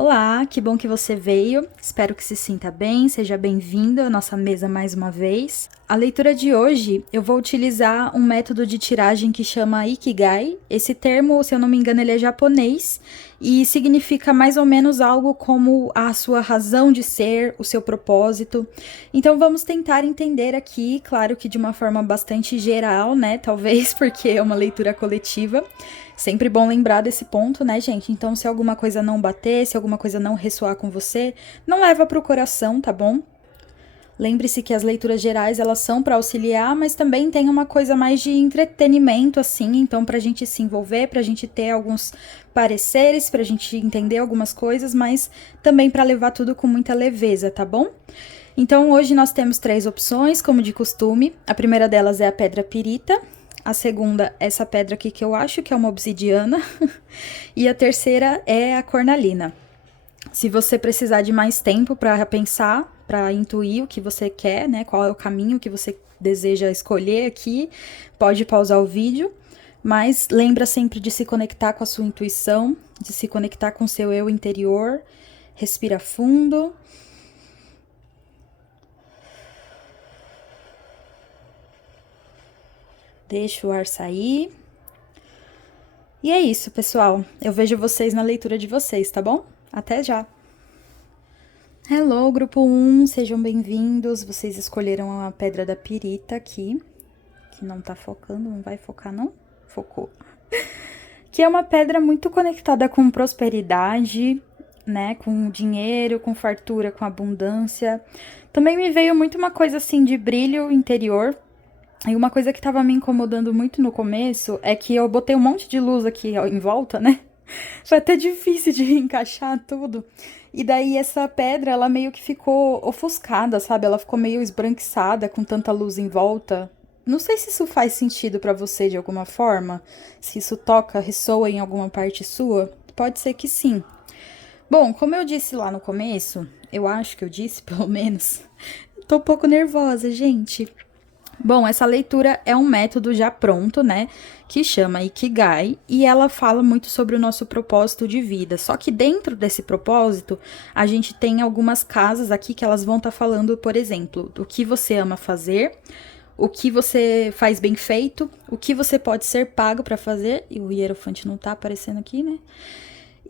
Olá, que bom que você veio. Espero que se sinta bem, seja bem-vindo à nossa mesa mais uma vez. A leitura de hoje eu vou utilizar um método de tiragem que chama Ikigai. Esse termo, se eu não me engano, ele é japonês e significa mais ou menos algo como a sua razão de ser, o seu propósito. Então vamos tentar entender aqui, claro que de uma forma bastante geral, né? Talvez porque é uma leitura coletiva. Sempre bom lembrar desse ponto, né, gente? Então, se alguma coisa não bater, se alguma coisa não ressoar com você, não leva pro coração, tá bom? Lembre-se que as leituras gerais, elas são para auxiliar, mas também tem uma coisa mais de entretenimento, assim, então pra gente se envolver, pra gente ter alguns pareceres, pra gente entender algumas coisas, mas também para levar tudo com muita leveza, tá bom? Então, hoje nós temos 3 opções, como de costume. A primeira delas é a pedra pirita. A segunda, essa pedra aqui que eu acho que é uma obsidiana. E a terceira é a cornalina. Se você precisar de mais tempo para pensar, para intuir o que você quer, né? Qual é o caminho que você deseja escolher aqui, pode pausar o vídeo. Mas lembra sempre de se conectar com a sua intuição, de se conectar com o seu eu interior. Respira fundo. Deixa o ar sair. E é isso, pessoal. Eu vejo vocês na leitura de vocês, tá bom? Até já! Hello, grupo 1, sejam bem-vindos. Vocês escolheram a pedra da pirita aqui, que não tá focando, não vai focar não? Focou. Que é uma pedra muito conectada com prosperidade, né? Com dinheiro, com fartura, com abundância. Também me veio muito uma coisa assim de brilho interior. E uma coisa que tava me incomodando muito no começo é que eu botei um monte de luz aqui em volta, né? Foi até difícil de encaixar tudo. E daí essa pedra, ela meio que ficou ofuscada, sabe? Ela ficou meio esbranquiçada com tanta luz em volta. Não sei se isso faz sentido pra você de alguma forma, se isso toca, ressoa em alguma parte sua. Pode ser que sim. Bom, como eu disse lá no começo, eu acho que eu disse pelo menos. Tô um pouco nervosa, gente. Bom, essa leitura é um método já pronto, né? Que chama Ikigai e ela fala muito sobre o nosso propósito de vida. Só que dentro desse propósito, a gente tem algumas casas aqui que elas vão estar falando, por exemplo, do que você ama fazer, o que você faz bem feito, o que você pode ser pago para fazer, e o hierofante não tá aparecendo aqui, né?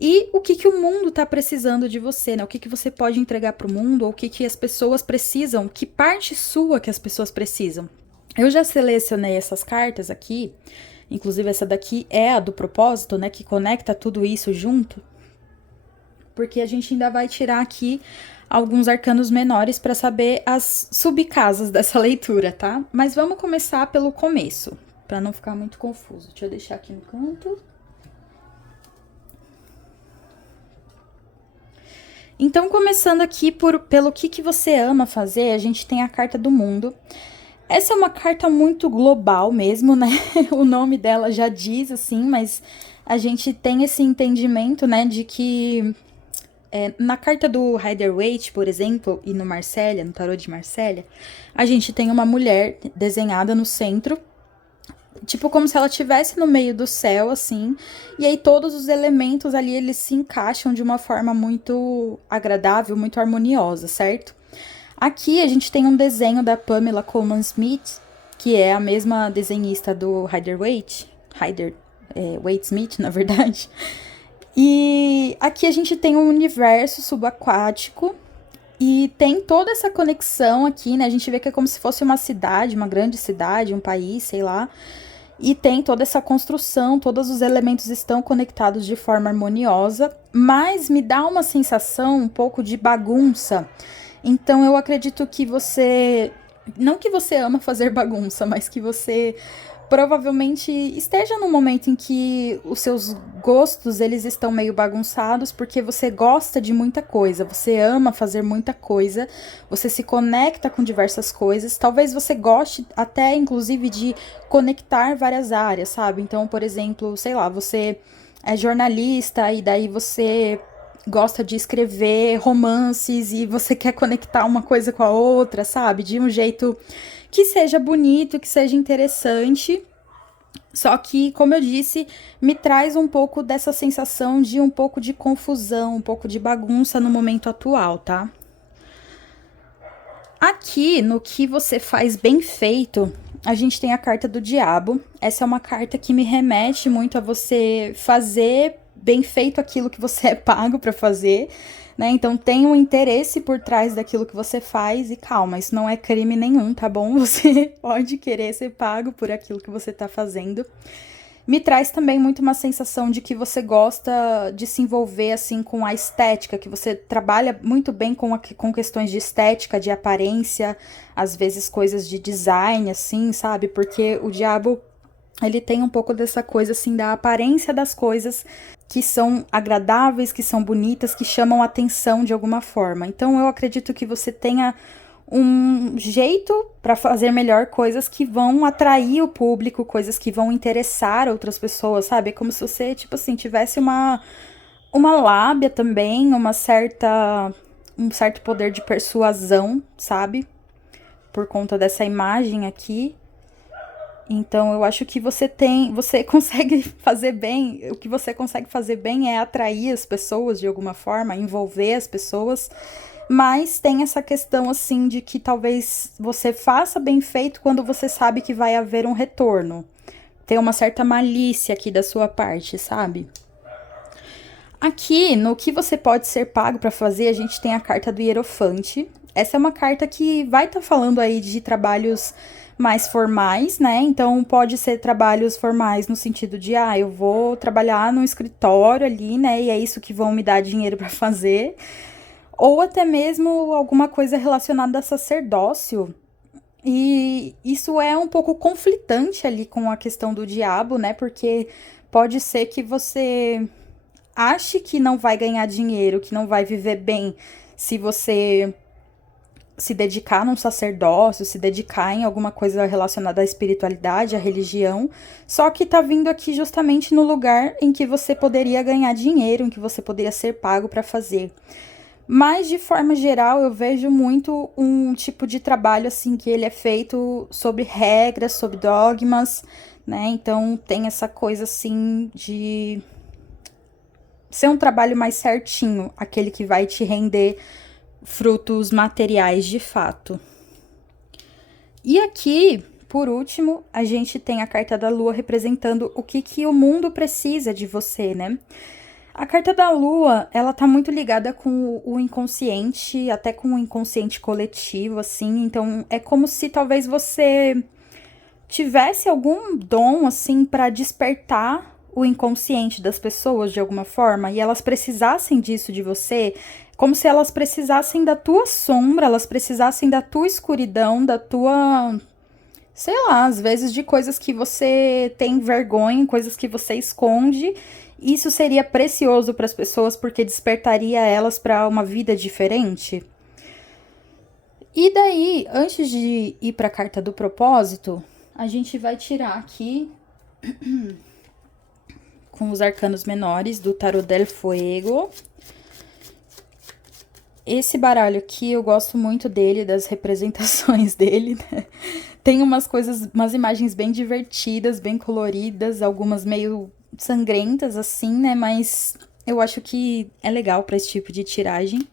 E o que o mundo tá precisando de você, né? O que você pode entregar pro mundo, ou o que as pessoas precisam, que parte sua que as pessoas precisam. Eu já selecionei essas cartas aqui, inclusive essa daqui é a do propósito, né? Que conecta tudo isso junto. Porque a gente ainda vai tirar aqui alguns arcanos menores para saber as subcasas dessa leitura, tá? Mas vamos começar pelo começo, para não ficar muito confuso. Deixa eu deixar aqui no canto. Então, começando aqui pelo que você ama fazer, a gente tem a carta do mundo. Essa é uma carta muito global mesmo, né? O nome dela já diz assim, mas a gente tem esse entendimento, né, de que na carta do Rider-Waite, por exemplo, e no Marsella, no tarô de Marsella, a gente tem uma mulher desenhada no centro, tipo como se ela estivesse no meio do céu, assim, e aí todos os elementos ali, eles se encaixam de uma forma muito agradável, muito harmoniosa, certo? Aqui a gente tem um desenho da Pamela Colman Smith, que é a mesma desenhista do Rider-Waite, Waite Smith, na verdade. E aqui a gente tem um universo subaquático e tem toda essa conexão aqui, né? A gente vê que é como se fosse uma cidade, uma grande cidade, um país, sei lá. E tem toda essa construção, todos os elementos estão conectados de forma harmoniosa, mas me dá uma sensação um pouco de bagunça. Então eu acredito que você, não que você ama fazer bagunça, mas que você provavelmente esteja num momento em que os seus gostos, eles estão meio bagunçados, porque você gosta de muita coisa, você ama fazer muita coisa, você se conecta com diversas coisas, talvez você goste até, inclusive, de conectar várias áreas, sabe? Então, por exemplo, sei lá, você é jornalista e daí você gosta de escrever romances e você quer conectar uma coisa com a outra, sabe? De um jeito que seja bonito, que seja interessante. Só que, como eu disse, me traz um pouco dessa sensação de um pouco de confusão, um pouco de bagunça no momento atual, tá? Aqui, no que você faz bem feito, a gente tem a carta do diabo. Essa é uma carta que me remete muito a você fazer bem feito aquilo que você é pago para fazer, né? Então tem um interesse por trás daquilo que você faz e calma, isso não é crime nenhum, tá bom? Você pode querer ser pago por aquilo que você tá fazendo. Me traz também muito uma sensação de que você gosta de se envolver assim com a estética, que você trabalha muito bem com questões de estética, de aparência, às vezes coisas de design, assim, sabe? Porque o diabo, ele tem um pouco dessa coisa assim da aparência das coisas que são agradáveis, que são bonitas, que chamam atenção de alguma forma. Então eu acredito que você tenha um jeito para fazer melhor coisas que vão atrair o público, coisas que vão interessar outras pessoas, sabe? É como se você, tipo assim, tivesse uma lábia também, um certo poder de persuasão, sabe? Por conta dessa imagem aqui. Então eu acho que você consegue fazer bem, o que você consegue fazer bem é atrair as pessoas de alguma forma, envolver as pessoas, mas tem essa questão assim de que talvez você faça bem feito quando você sabe que vai haver um retorno. Tem uma certa malícia aqui da sua parte, sabe? Aqui, no que você pode ser pago para fazer, a gente tem a carta do Hierofante. Essa é uma carta que vai estar falando aí de trabalhos mais formais, né? Então, pode ser trabalhos formais no sentido de, eu vou trabalhar no escritório ali, né? E é isso que vão me dar dinheiro para fazer. Ou até mesmo alguma coisa relacionada a sacerdócio. E isso é um pouco conflitante ali com a questão do diabo, né? Porque pode ser que você ache que não vai ganhar dinheiro, que não vai viver bem se você se dedicar num sacerdócio, se dedicar em alguma coisa relacionada à espiritualidade, à religião, só que tá vindo aqui justamente no lugar em que você poderia ganhar dinheiro, em que você poderia ser pago para fazer. Mas de forma geral, eu vejo muito um tipo de trabalho assim que ele é feito sobre regras, sobre dogmas, né? Então tem essa coisa assim de ser um trabalho mais certinho, aquele que vai te render frutos materiais de fato. E aqui, por último, a gente tem a carta da Lua representando o que o mundo precisa de você, né? A carta da Lua, ela tá muito ligada com o inconsciente, até com o inconsciente coletivo, assim. Então, é como se talvez você tivesse algum dom, assim, para despertar o inconsciente das pessoas de alguma forma e elas precisassem disso de você, como se elas precisassem da tua sombra, elas precisassem da tua escuridão, da tua, sei lá, às vezes de coisas que você tem vergonha, coisas que você esconde. Isso seria precioso para as pessoas porque despertaria elas para uma vida diferente. E daí, antes de ir para a carta do propósito, a gente vai tirar aqui com os arcanos menores do Tarot del Fuego. Esse baralho aqui, eu gosto muito dele, das representações dele, né? Tem umas coisas, umas imagens bem divertidas, bem coloridas, algumas meio sangrentas, assim, né? Mas eu acho que é legal para esse tipo de tiragem,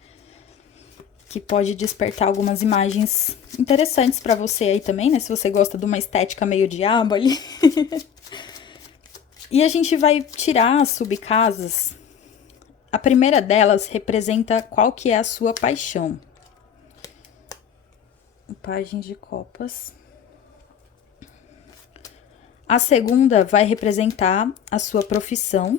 que pode despertar algumas imagens interessantes para você aí também, né? Se você gosta de uma estética meio diabo ali. E a gente vai tirar as subcasas. A primeira delas representa qual que é a sua paixão. Pajem de copas. A segunda vai representar a sua profissão.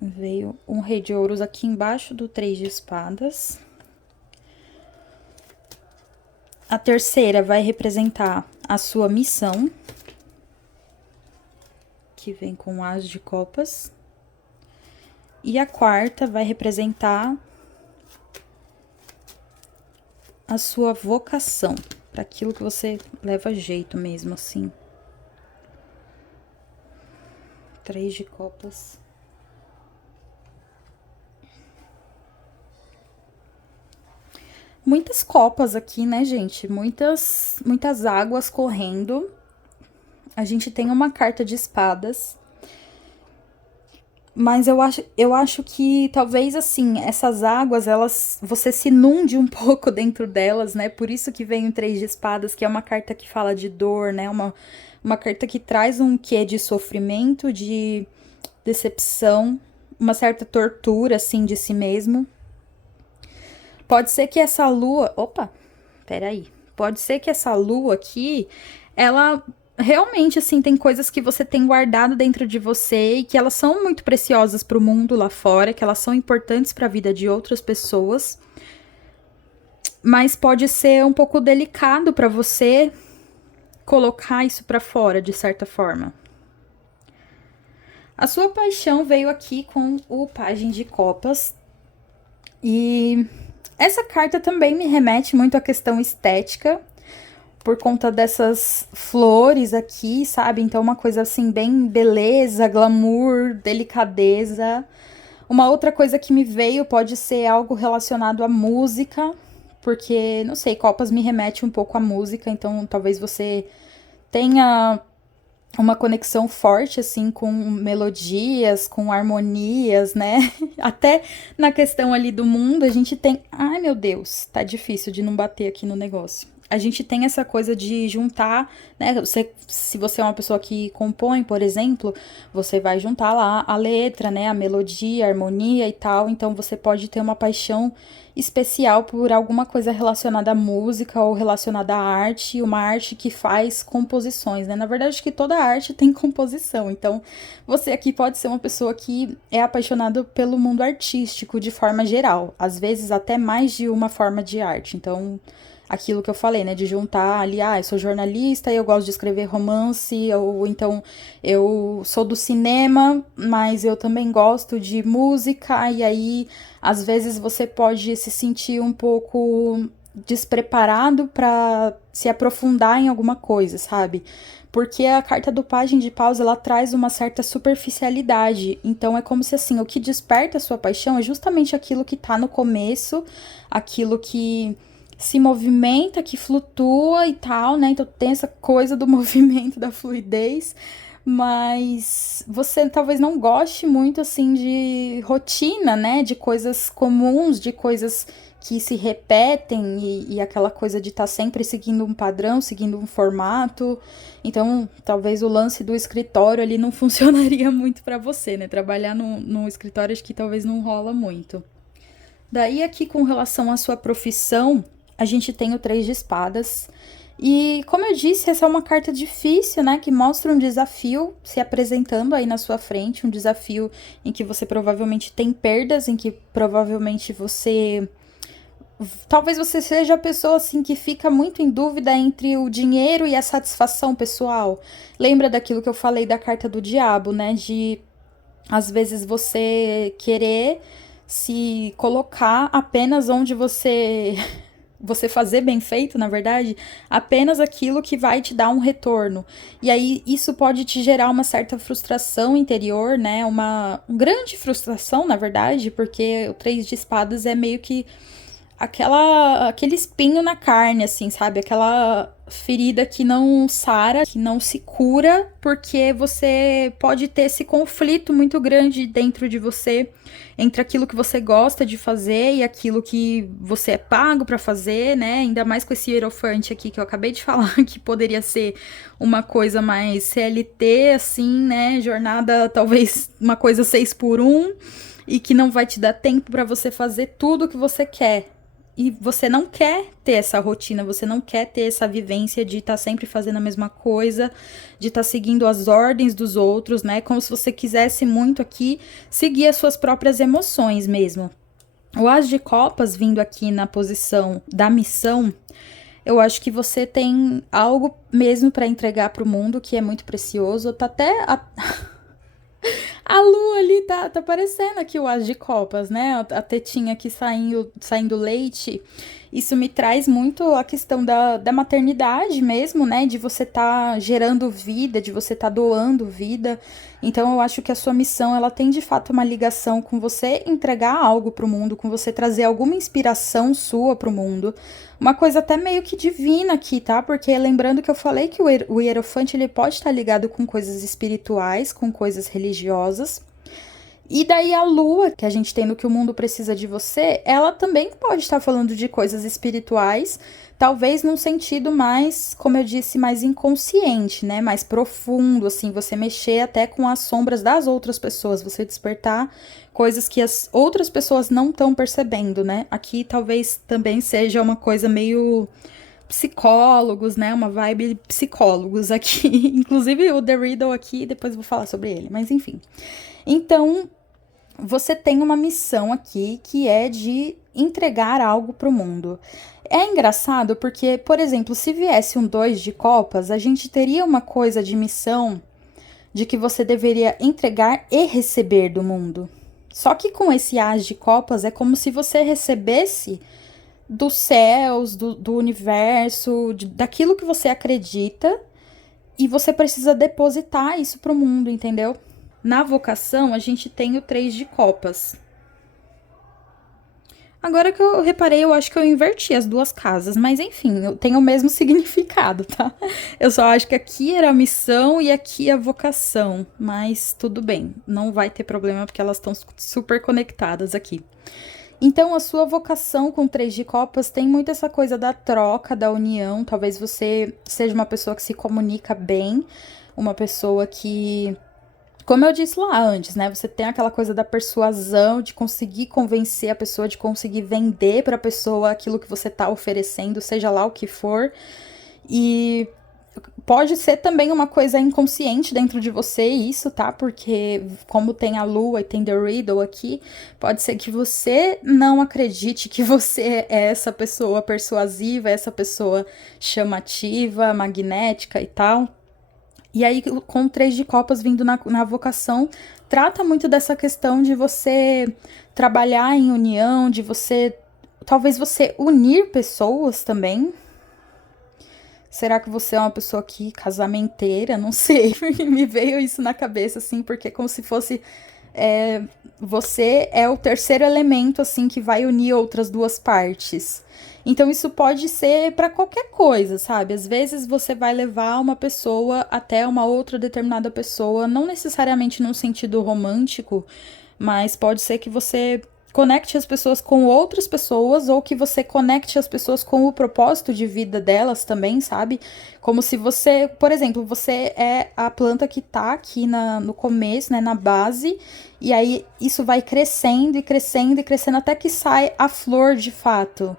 Veio um rei de ouros aqui embaixo do 3 de espadas. A terceira vai representar a sua missão, que vem com as de copas. E a quarta vai representar a sua vocação, para aquilo que você leva jeito mesmo, assim. 3 de copas. Muitas copas aqui, né, gente? Muitas águas correndo. a gente tem uma carta de espadas, mas eu acho que talvez assim, essas águas, elas você se inunde um pouco dentro delas, né? Por isso que vem o Três de Espadas, que é uma carta que fala de dor, né? Uma carta que traz um quê de sofrimento, de decepção, uma certa tortura, assim, de si mesmo. Pode ser que essa lua. Opa, peraí. Pode ser que essa lua aqui, ela realmente, assim, tem coisas que você tem guardado dentro de você e que elas são muito preciosas para o mundo lá fora, que elas são importantes para a vida de outras pessoas, mas pode ser um pouco delicado para você colocar isso para fora, de certa forma. A sua paixão veio aqui com o Pajem de Copas e essa carta também me remete muito à questão estética, por conta dessas flores aqui, sabe? Então, uma coisa assim, bem beleza, glamour, delicadeza. Uma outra coisa que me veio pode ser algo relacionado à música, porque, não sei, Copas me remete um pouco à música, então talvez você tenha uma conexão forte, assim, com melodias, com harmonias, né? Até na questão ali do mundo, a gente tem. Ai, meu Deus, tá difícil de não bater aqui no negócio. A gente tem essa coisa de juntar, né? Se você é uma pessoa que compõe, por exemplo, você vai juntar lá a letra, né? A melodia, a harmonia e tal. Então você pode ter uma paixão especial por alguma coisa relacionada à música ou relacionada à arte, uma arte que faz composições, né? Na verdade, acho que toda arte tem composição. Então, você aqui pode ser uma pessoa que é apaixonada pelo mundo artístico de forma geral, às vezes até mais de uma forma de arte. Então, aquilo que eu falei, né, de juntar ali, eu sou jornalista e eu gosto de escrever romance, ou então eu sou do cinema, mas eu também gosto de música, e aí às vezes você pode se sentir um pouco despreparado para se aprofundar em alguma coisa, sabe? Porque a carta do Pajem de Paus, ela traz uma certa superficialidade. Então é como se assim, o que desperta a sua paixão é justamente aquilo que tá no começo, aquilo que se movimenta, que flutua e tal, né? Então tem essa coisa do movimento, da fluidez, mas você talvez não goste muito assim de rotina, né? De coisas comuns, de coisas que se repetem e aquela coisa de estar sempre seguindo um padrão, seguindo um formato. Então, talvez o lance do escritório ali não funcionaria muito para você, né? Trabalhar no escritório acho que talvez não rola muito. Daí, aqui com relação à sua profissão, a gente tem o Três de Espadas. E, como eu disse, essa é uma carta difícil, né? Que mostra um desafio se apresentando aí na sua frente. Um desafio em que você provavelmente tem perdas, em que provavelmente você. Talvez você seja a pessoa assim que fica muito em dúvida entre o dinheiro e a satisfação pessoal. Lembra daquilo que eu falei da carta do diabo, né? De às vezes você querer se colocar apenas onde você fazer bem feito, na verdade, apenas aquilo que vai te dar um retorno. E aí isso pode te gerar uma certa frustração interior, né? Uma grande frustração, na verdade, porque o Três de Espadas é meio que aquele espinho na carne, assim, sabe? Aquela ferida que não sara, que não se cura, porque você pode ter esse conflito muito grande dentro de você entre aquilo que você gosta de fazer e aquilo que você é pago pra fazer, né? Ainda mais com esse hierofante aqui que eu acabei de falar, que poderia ser uma coisa mais CLT, assim, né? Jornada, talvez uma coisa 6 por 1, e que não vai te dar tempo pra você fazer tudo o que você quer. E você não quer ter essa rotina, você não quer ter essa vivência de estar sempre fazendo a mesma coisa, de estar seguindo as ordens dos outros, né? Como se você quisesse muito aqui seguir as suas próprias emoções mesmo. O As de Copas vindo aqui na posição da missão, eu acho que você tem algo mesmo para entregar para o mundo que é muito precioso. Tá até a lua ali tá parecendo aqui o As de Copas, né? A tetinha aqui saindo leite. Isso me traz muito a questão da maternidade mesmo, né? De você tá gerando vida, de você tá doando vida. Então eu acho que a sua missão, ela tem de fato uma ligação com você entregar algo pro mundo, com você trazer alguma inspiração sua pro mundo. Uma coisa até meio que divina aqui, tá? Porque lembrando que eu falei que o Hierofante, ele pode estar ligado com coisas espirituais, com coisas religiosas. E daí a lua, que a gente tem no que o mundo precisa de você, ela também pode estar falando de coisas espirituais, talvez num sentido mais, como eu disse, mais inconsciente, né? Mais profundo, assim, você mexer até com as sombras das outras pessoas, você despertar coisas que as outras pessoas não estão percebendo, né? Aqui talvez também seja uma coisa meio psicólogos, né? Uma vibe psicólogos aqui. Inclusive o The Riddle aqui, depois eu vou falar sobre ele, mas enfim. Então, você tem uma missão aqui que é de entregar algo pro mundo. É engraçado porque, por exemplo, se viesse um 2 de copas, a gente teria uma coisa de missão de que você deveria entregar e receber do mundo. Só que com esse as de copas é como se você recebesse dos céus, do universo, daquilo que você acredita, e você precisa depositar isso pro mundo, entendeu? Na vocação, a gente tem o 3 de copas. Agora que eu reparei, eu acho que eu inverti as duas casas, mas enfim, tem o mesmo significado, tá? Eu só acho que aqui era a missão e aqui a vocação, mas tudo bem, não vai ter problema porque elas estão super conectadas aqui. Então, a sua vocação com 3 de copas tem muito essa coisa da troca, da união. Talvez você seja uma pessoa que se comunica bem, uma pessoa que, como eu disse lá antes, né? Você tem aquela coisa da persuasão, de conseguir convencer a pessoa, de conseguir vender para a pessoa aquilo que você tá oferecendo, seja lá o que for. E pode ser também uma coisa inconsciente dentro de você isso, tá? Porque como tem a lua e tem The Riddle aqui, pode ser que você não acredite que você é essa pessoa persuasiva, essa pessoa chamativa, magnética e tal. E aí, com o 3 de copas vindo na vocação, trata muito dessa questão de você trabalhar em união, de você, talvez você unir pessoas também. Será que você é uma pessoa aqui casamenteira? Não sei, me veio isso na cabeça, assim, porque é como se fosse... você é o terceiro elemento, assim, que vai unir outras duas partes. Então, isso pode ser para qualquer coisa, sabe? Às vezes você vai levar uma pessoa até uma outra determinada pessoa, não necessariamente num sentido romântico, mas pode ser que você conecte as pessoas com outras pessoas, ou que você conecte as pessoas com o propósito de vida delas também, sabe? Como se você, por exemplo, você é a planta que tá aqui no começo, né, na base, e aí isso vai crescendo e crescendo e crescendo até que sai a flor de fato.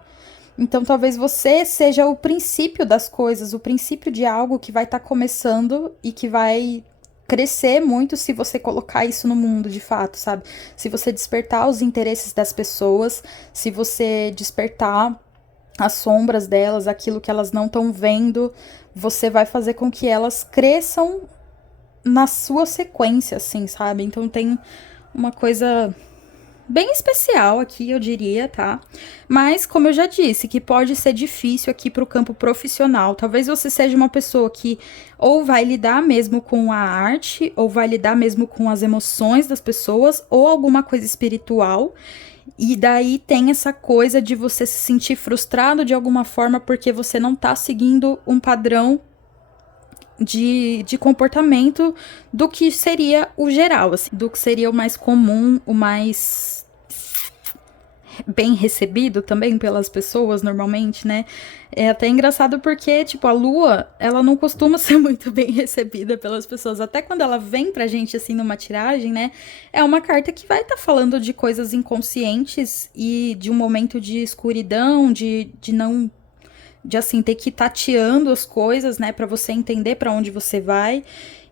Então, talvez você seja o princípio das coisas, o princípio de algo que vai estar começando e que vai crescer muito se você colocar isso no mundo, de fato, sabe? Se você despertar os interesses das pessoas, se você despertar as sombras delas, aquilo que elas não estão vendo, você vai fazer com que elas cresçam na sua sequência, assim, sabe? Então, tem uma coisa bem especial aqui, eu diria, tá? Mas, como eu já disse, que pode ser difícil aqui pro campo profissional. Talvez você seja uma pessoa que ou vai lidar mesmo com a arte, ou vai lidar mesmo com as emoções das pessoas, ou alguma coisa espiritual. E daí tem essa coisa de você se sentir frustrado de alguma forma porque você não tá seguindo um padrão de comportamento do que seria o geral, assim, do que seria o mais comum, o mais bem recebido também pelas pessoas normalmente, né? É até engraçado porque, tipo, a lua, ela não costuma ser muito bem recebida pelas pessoas, até quando ela vem pra gente, assim, numa tiragem, né? É uma carta que vai estar falando de coisas inconscientes e de um momento de escuridão, de não... de, assim, ter que ir tateando as coisas, né, pra você entender pra onde você vai.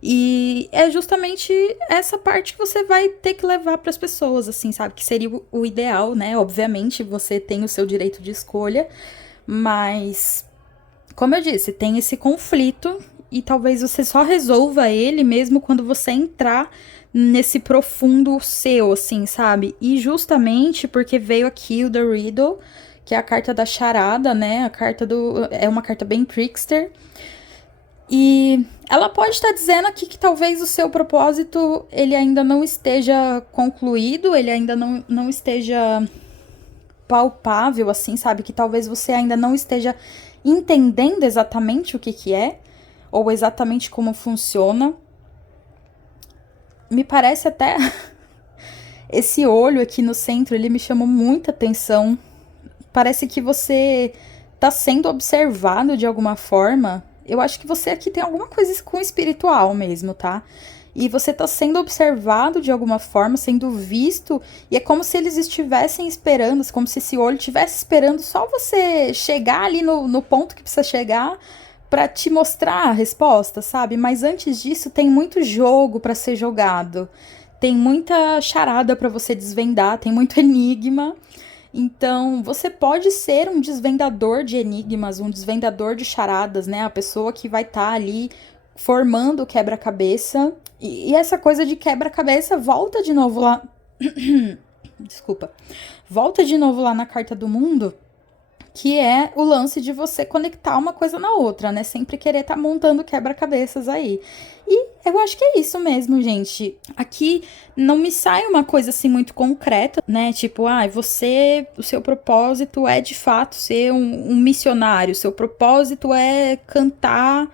E é justamente essa parte que você vai ter que levar pras pessoas, assim, sabe? Que seria o ideal, né? Obviamente, você tem o seu direito de escolha, mas, como eu disse, tem esse conflito e talvez você só resolva ele mesmo quando você entrar nesse profundo seu, assim, sabe? E justamente porque veio aqui o The Riddle, que é a carta da charada, né? É uma carta bem trickster. E ela pode estar dizendo aqui que talvez o seu propósito, ele ainda não esteja concluído, ele ainda não esteja palpável, assim, sabe? Que talvez você ainda não esteja entendendo exatamente o que é, ou exatamente como funciona. Me parece até esse olho aqui no centro, ele me chamou muita atenção. Parece que você tá sendo observado de alguma forma. Eu acho que você aqui tem alguma coisa com espiritual mesmo, tá? E você tá sendo observado de alguma forma, sendo visto, e é como se eles estivessem esperando, como se esse olho estivesse esperando só você chegar ali no ponto que precisa chegar pra te mostrar a resposta, sabe? Mas antes disso, tem muito jogo pra ser jogado. Tem muita charada pra você desvendar, tem muito enigma. Então, você pode ser um desvendador de enigmas, um desvendador de charadas, né? A pessoa que vai estar ali formando o quebra-cabeça. E essa coisa de quebra-cabeça volta de novo lá. Desculpa. Volta de novo lá na Carta do Mundo, que é o lance de você conectar uma coisa na outra, né? Sempre querer estar montando quebra-cabeças aí. E eu acho que é isso mesmo, gente. Aqui não me sai uma coisa assim muito concreta, né? Tipo, o seu propósito é de fato ser um missionário, o seu propósito é cantar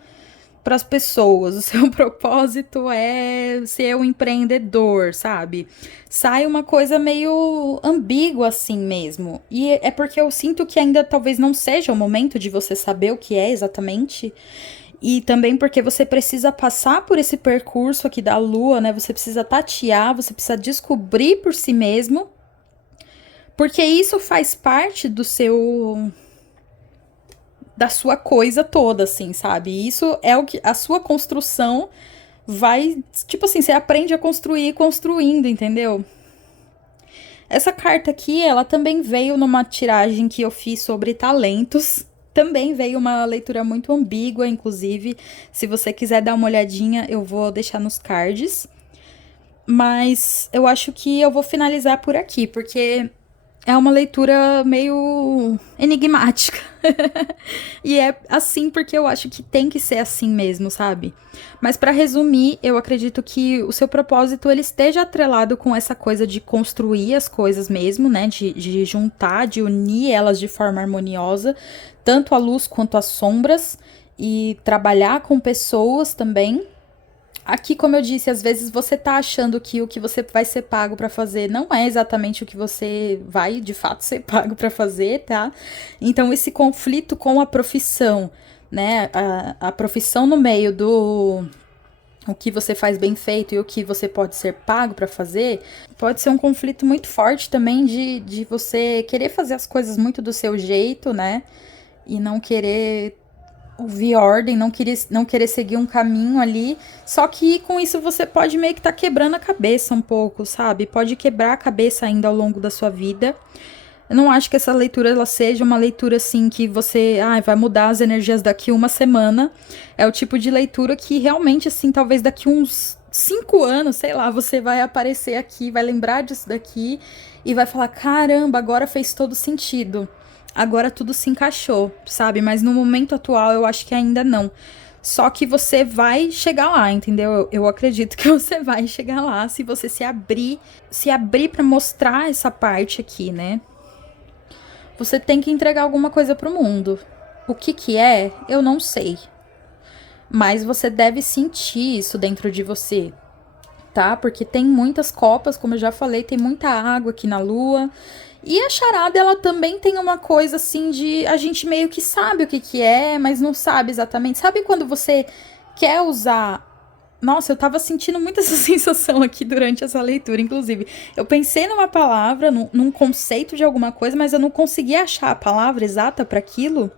para as pessoas, o seu propósito é ser um empreendedor, sabe? Sai uma coisa meio ambígua assim mesmo. E é porque eu sinto que ainda talvez não seja o momento de você saber o que é exatamente. E também porque você precisa passar por esse percurso aqui da lua, né? Você precisa tatear, você precisa descobrir por si mesmo. Porque isso faz parte da sua coisa toda, assim, sabe? Isso é o que a sua construção vai, tipo assim, você aprende a construir construindo, entendeu? Essa carta aqui, ela também veio numa tiragem que eu fiz sobre talentos. Também veio uma leitura muito ambígua, inclusive. Se você quiser dar uma olhadinha, eu vou deixar nos cards. Mas eu acho que eu vou finalizar por aqui, porque é uma leitura meio enigmática. E é assim porque eu acho que tem que ser assim mesmo, sabe? Mas pra resumir, eu acredito que o seu propósito ele esteja atrelado com essa coisa de construir as coisas mesmo, né? De juntar, de unir elas de forma harmoniosa, tanto a luz quanto as sombras, e trabalhar com pessoas também. Aqui, como eu disse, às vezes você tá achando que o que você vai ser pago pra fazer não é exatamente o que você vai, de fato, ser pago pra fazer, tá? Então, esse conflito com a profissão, né? A profissão no meio do o que você faz bem feito e o que você pode ser pago pra fazer, pode ser um conflito muito forte também de você querer fazer as coisas muito do seu jeito, né? E não querer ouvir ordem, não querer seguir um caminho ali. Só que com isso você pode meio que tá quebrando a cabeça um pouco, sabe? Pode quebrar a cabeça ainda ao longo da sua vida. Eu não acho que essa leitura ela seja uma leitura assim que você vai mudar as energias daqui uma semana. É o tipo de leitura que realmente, assim, talvez daqui uns 5 anos, sei lá, você vai aparecer aqui, vai lembrar disso daqui e vai falar: caramba, agora fez todo sentido. Agora tudo se encaixou, sabe? Mas no momento atual eu acho que ainda não. Só que você vai chegar lá, entendeu? Eu acredito que você vai chegar lá se você se abrir para mostrar essa parte aqui, né? Você tem que entregar alguma coisa pro mundo. O que é, eu não sei. Mas você deve sentir isso dentro de você, tá? Porque tem muitas copas, como eu já falei, tem muita água aqui na lua. E a charada, ela também tem uma coisa assim de a gente meio que sabe o que é, mas não sabe exatamente. Sabe quando você quer usar. Nossa, eu tava sentindo muito essa sensação aqui durante essa leitura, inclusive. Eu pensei numa palavra, num conceito de alguma coisa, mas eu não conseguia achar a palavra exata para aquilo.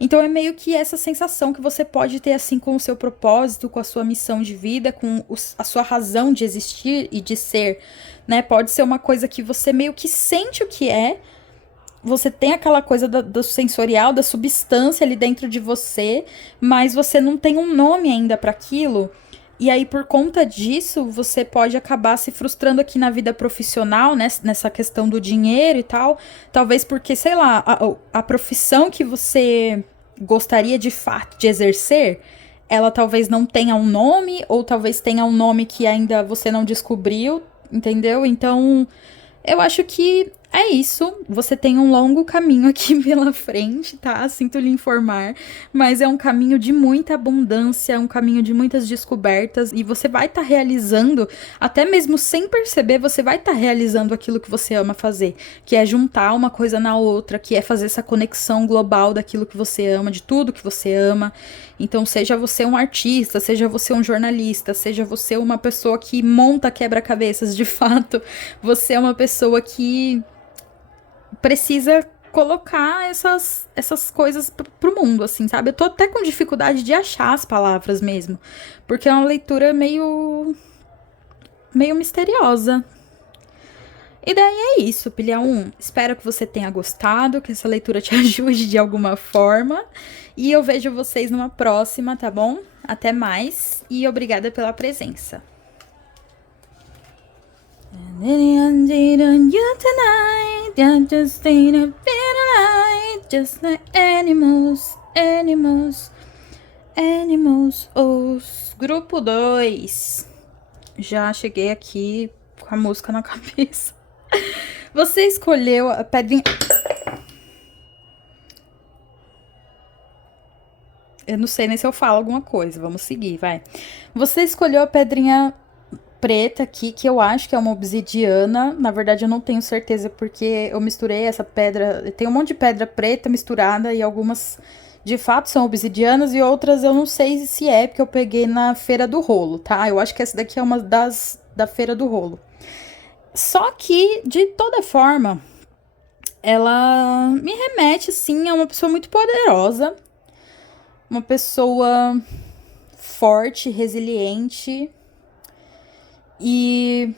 Então é meio que essa sensação que você pode ter assim com o seu propósito, com a sua missão de vida, com a sua razão de existir e de ser, né? Pode ser uma coisa que você meio que sente o que é. Você tem aquela coisa do sensorial, da substância ali dentro de você, mas você não tem um nome ainda para aquilo. E aí, por conta disso, você pode acabar se frustrando aqui na vida profissional, né? Nessa questão do dinheiro e tal. Talvez porque, sei lá, a profissão que você gostaria de fato de exercer, ela talvez não tenha um nome, ou talvez tenha um nome que ainda você não descobriu, entendeu? Então, eu acho que é isso. Você tem um longo caminho aqui pela frente, tá? Sinto lhe informar. Mas é um caminho de muita abundância, um caminho de muitas descobertas. E você vai estar realizando, até mesmo sem perceber, você vai estar realizando aquilo que você ama fazer. Que é juntar uma coisa na outra, que é fazer essa conexão global daquilo que você ama, de tudo que você ama. Então, seja você um artista, seja você um jornalista, seja você uma pessoa que monta quebra-cabeças de fato, você é uma pessoa que precisa colocar essas coisas pro mundo, assim, sabe? Eu tô até com dificuldade de achar as palavras mesmo, porque é uma leitura meio misteriosa. E daí é isso, pilha 1. Espero que você tenha gostado, que essa leitura te ajude de alguma forma. E eu vejo vocês numa próxima, tá bom? Até mais e obrigada pela presença. Just like animals, os grupo 2. Já cheguei aqui com a música na cabeça. Você escolheu a pedrinha. Eu não sei nem se eu falo alguma coisa. Vamos seguir, vai. Você escolheu a pedrinha preta aqui, que eu acho que é uma obsidiana. Na verdade, eu não tenho certeza, porque eu misturei essa pedra. Tem um monte de pedra preta misturada e algumas de fato são obsidianas e outras eu não sei se é, porque eu peguei na Feira do Rolo, tá? Eu acho que essa daqui é uma das da Feira do Rolo. Só que, de toda forma, ela me remete, sim, a uma pessoa muito poderosa. Uma pessoa forte, resiliente e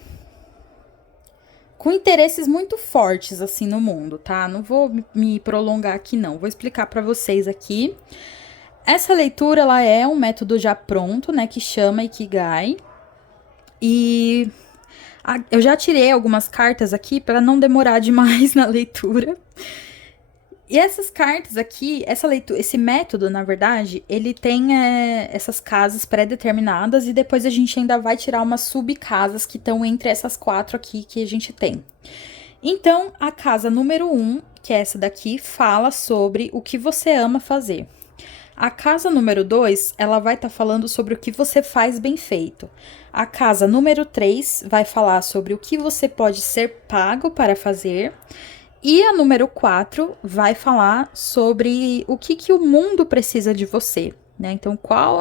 com interesses muito fortes, assim, no mundo, tá? Não vou me prolongar aqui, não. Vou explicar pra vocês aqui. Essa leitura, ela é um método já pronto, né? Que chama Ikigai. E eu já tirei algumas cartas aqui para não demorar demais na leitura. E essas cartas aqui, essa leitura, esse método, na verdade, ele tem essas casas pré-determinadas e depois a gente ainda vai tirar umas subcasas que estão entre essas 4 aqui que a gente tem. Então, a casa número 1, que é essa daqui, fala sobre o que você ama fazer. A casa número 2, ela vai estar falando sobre o que você faz bem feito. A casa número 3 vai falar sobre o que você pode ser pago para fazer. E a número 4 vai falar sobre o que o mundo precisa de você, né? Então, qual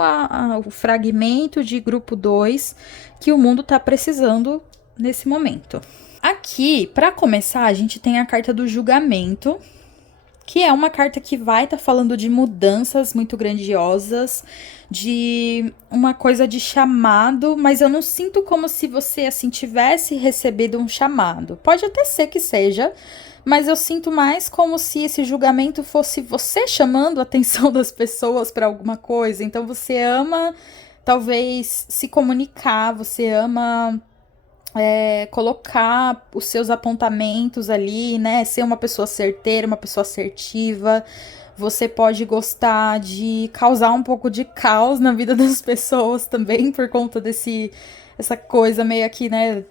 o fragmento de grupo 2 que o mundo está precisando nesse momento. Aqui, para começar, a gente tem a carta do julgamento, que é uma carta que vai estar falando de mudanças muito grandiosas, de uma coisa de chamado, mas eu não sinto como se você, assim, tivesse recebido um chamado. Pode até ser que seja, mas eu sinto mais como se esse julgamento fosse você chamando a atenção das pessoas para alguma coisa. Então você ama, talvez, se comunicar, você ama colocar os seus apontamentos ali, né? Ser uma pessoa certeira, uma pessoa assertiva. Você pode gostar de causar um pouco de caos na vida das pessoas também, por conta essa coisa meio aqui, né?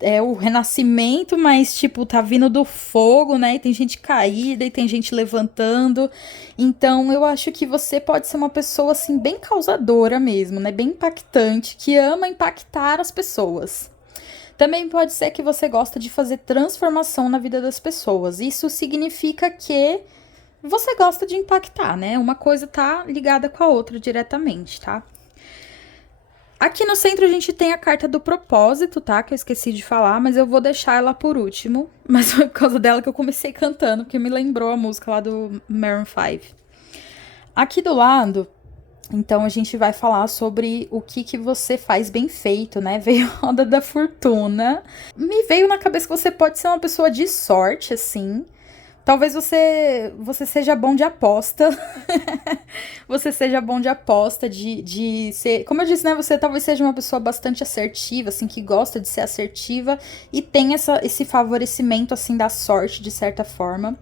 É o renascimento, mas, tipo, tá vindo do fogo, né? E tem gente caída e tem gente levantando. Então, eu acho que você pode ser uma pessoa, assim, bem causadora mesmo, né? Bem impactante, que ama impactar as pessoas. Também pode ser que você gosta de fazer transformação na vida das pessoas. Isso significa que você gosta de impactar, né? Uma coisa tá ligada com a outra diretamente, tá? Aqui no centro a gente tem a carta do propósito, tá? Que eu esqueci de falar, mas eu vou deixar ela por último. Mas foi por causa dela que eu comecei cantando, porque me lembrou a música lá do Maroon 5. Aqui do lado, então a gente vai falar sobre o que você faz bem feito, né? Veio a roda da fortuna. Me veio na cabeça que você pode ser uma pessoa de sorte, assim. Talvez você seja bom de aposta. Você seja bom de aposta, de ser. Como eu disse, né? Você talvez seja uma pessoa bastante assertiva, assim, que gosta de ser assertiva e tem esse favorecimento, assim, da sorte, de certa forma.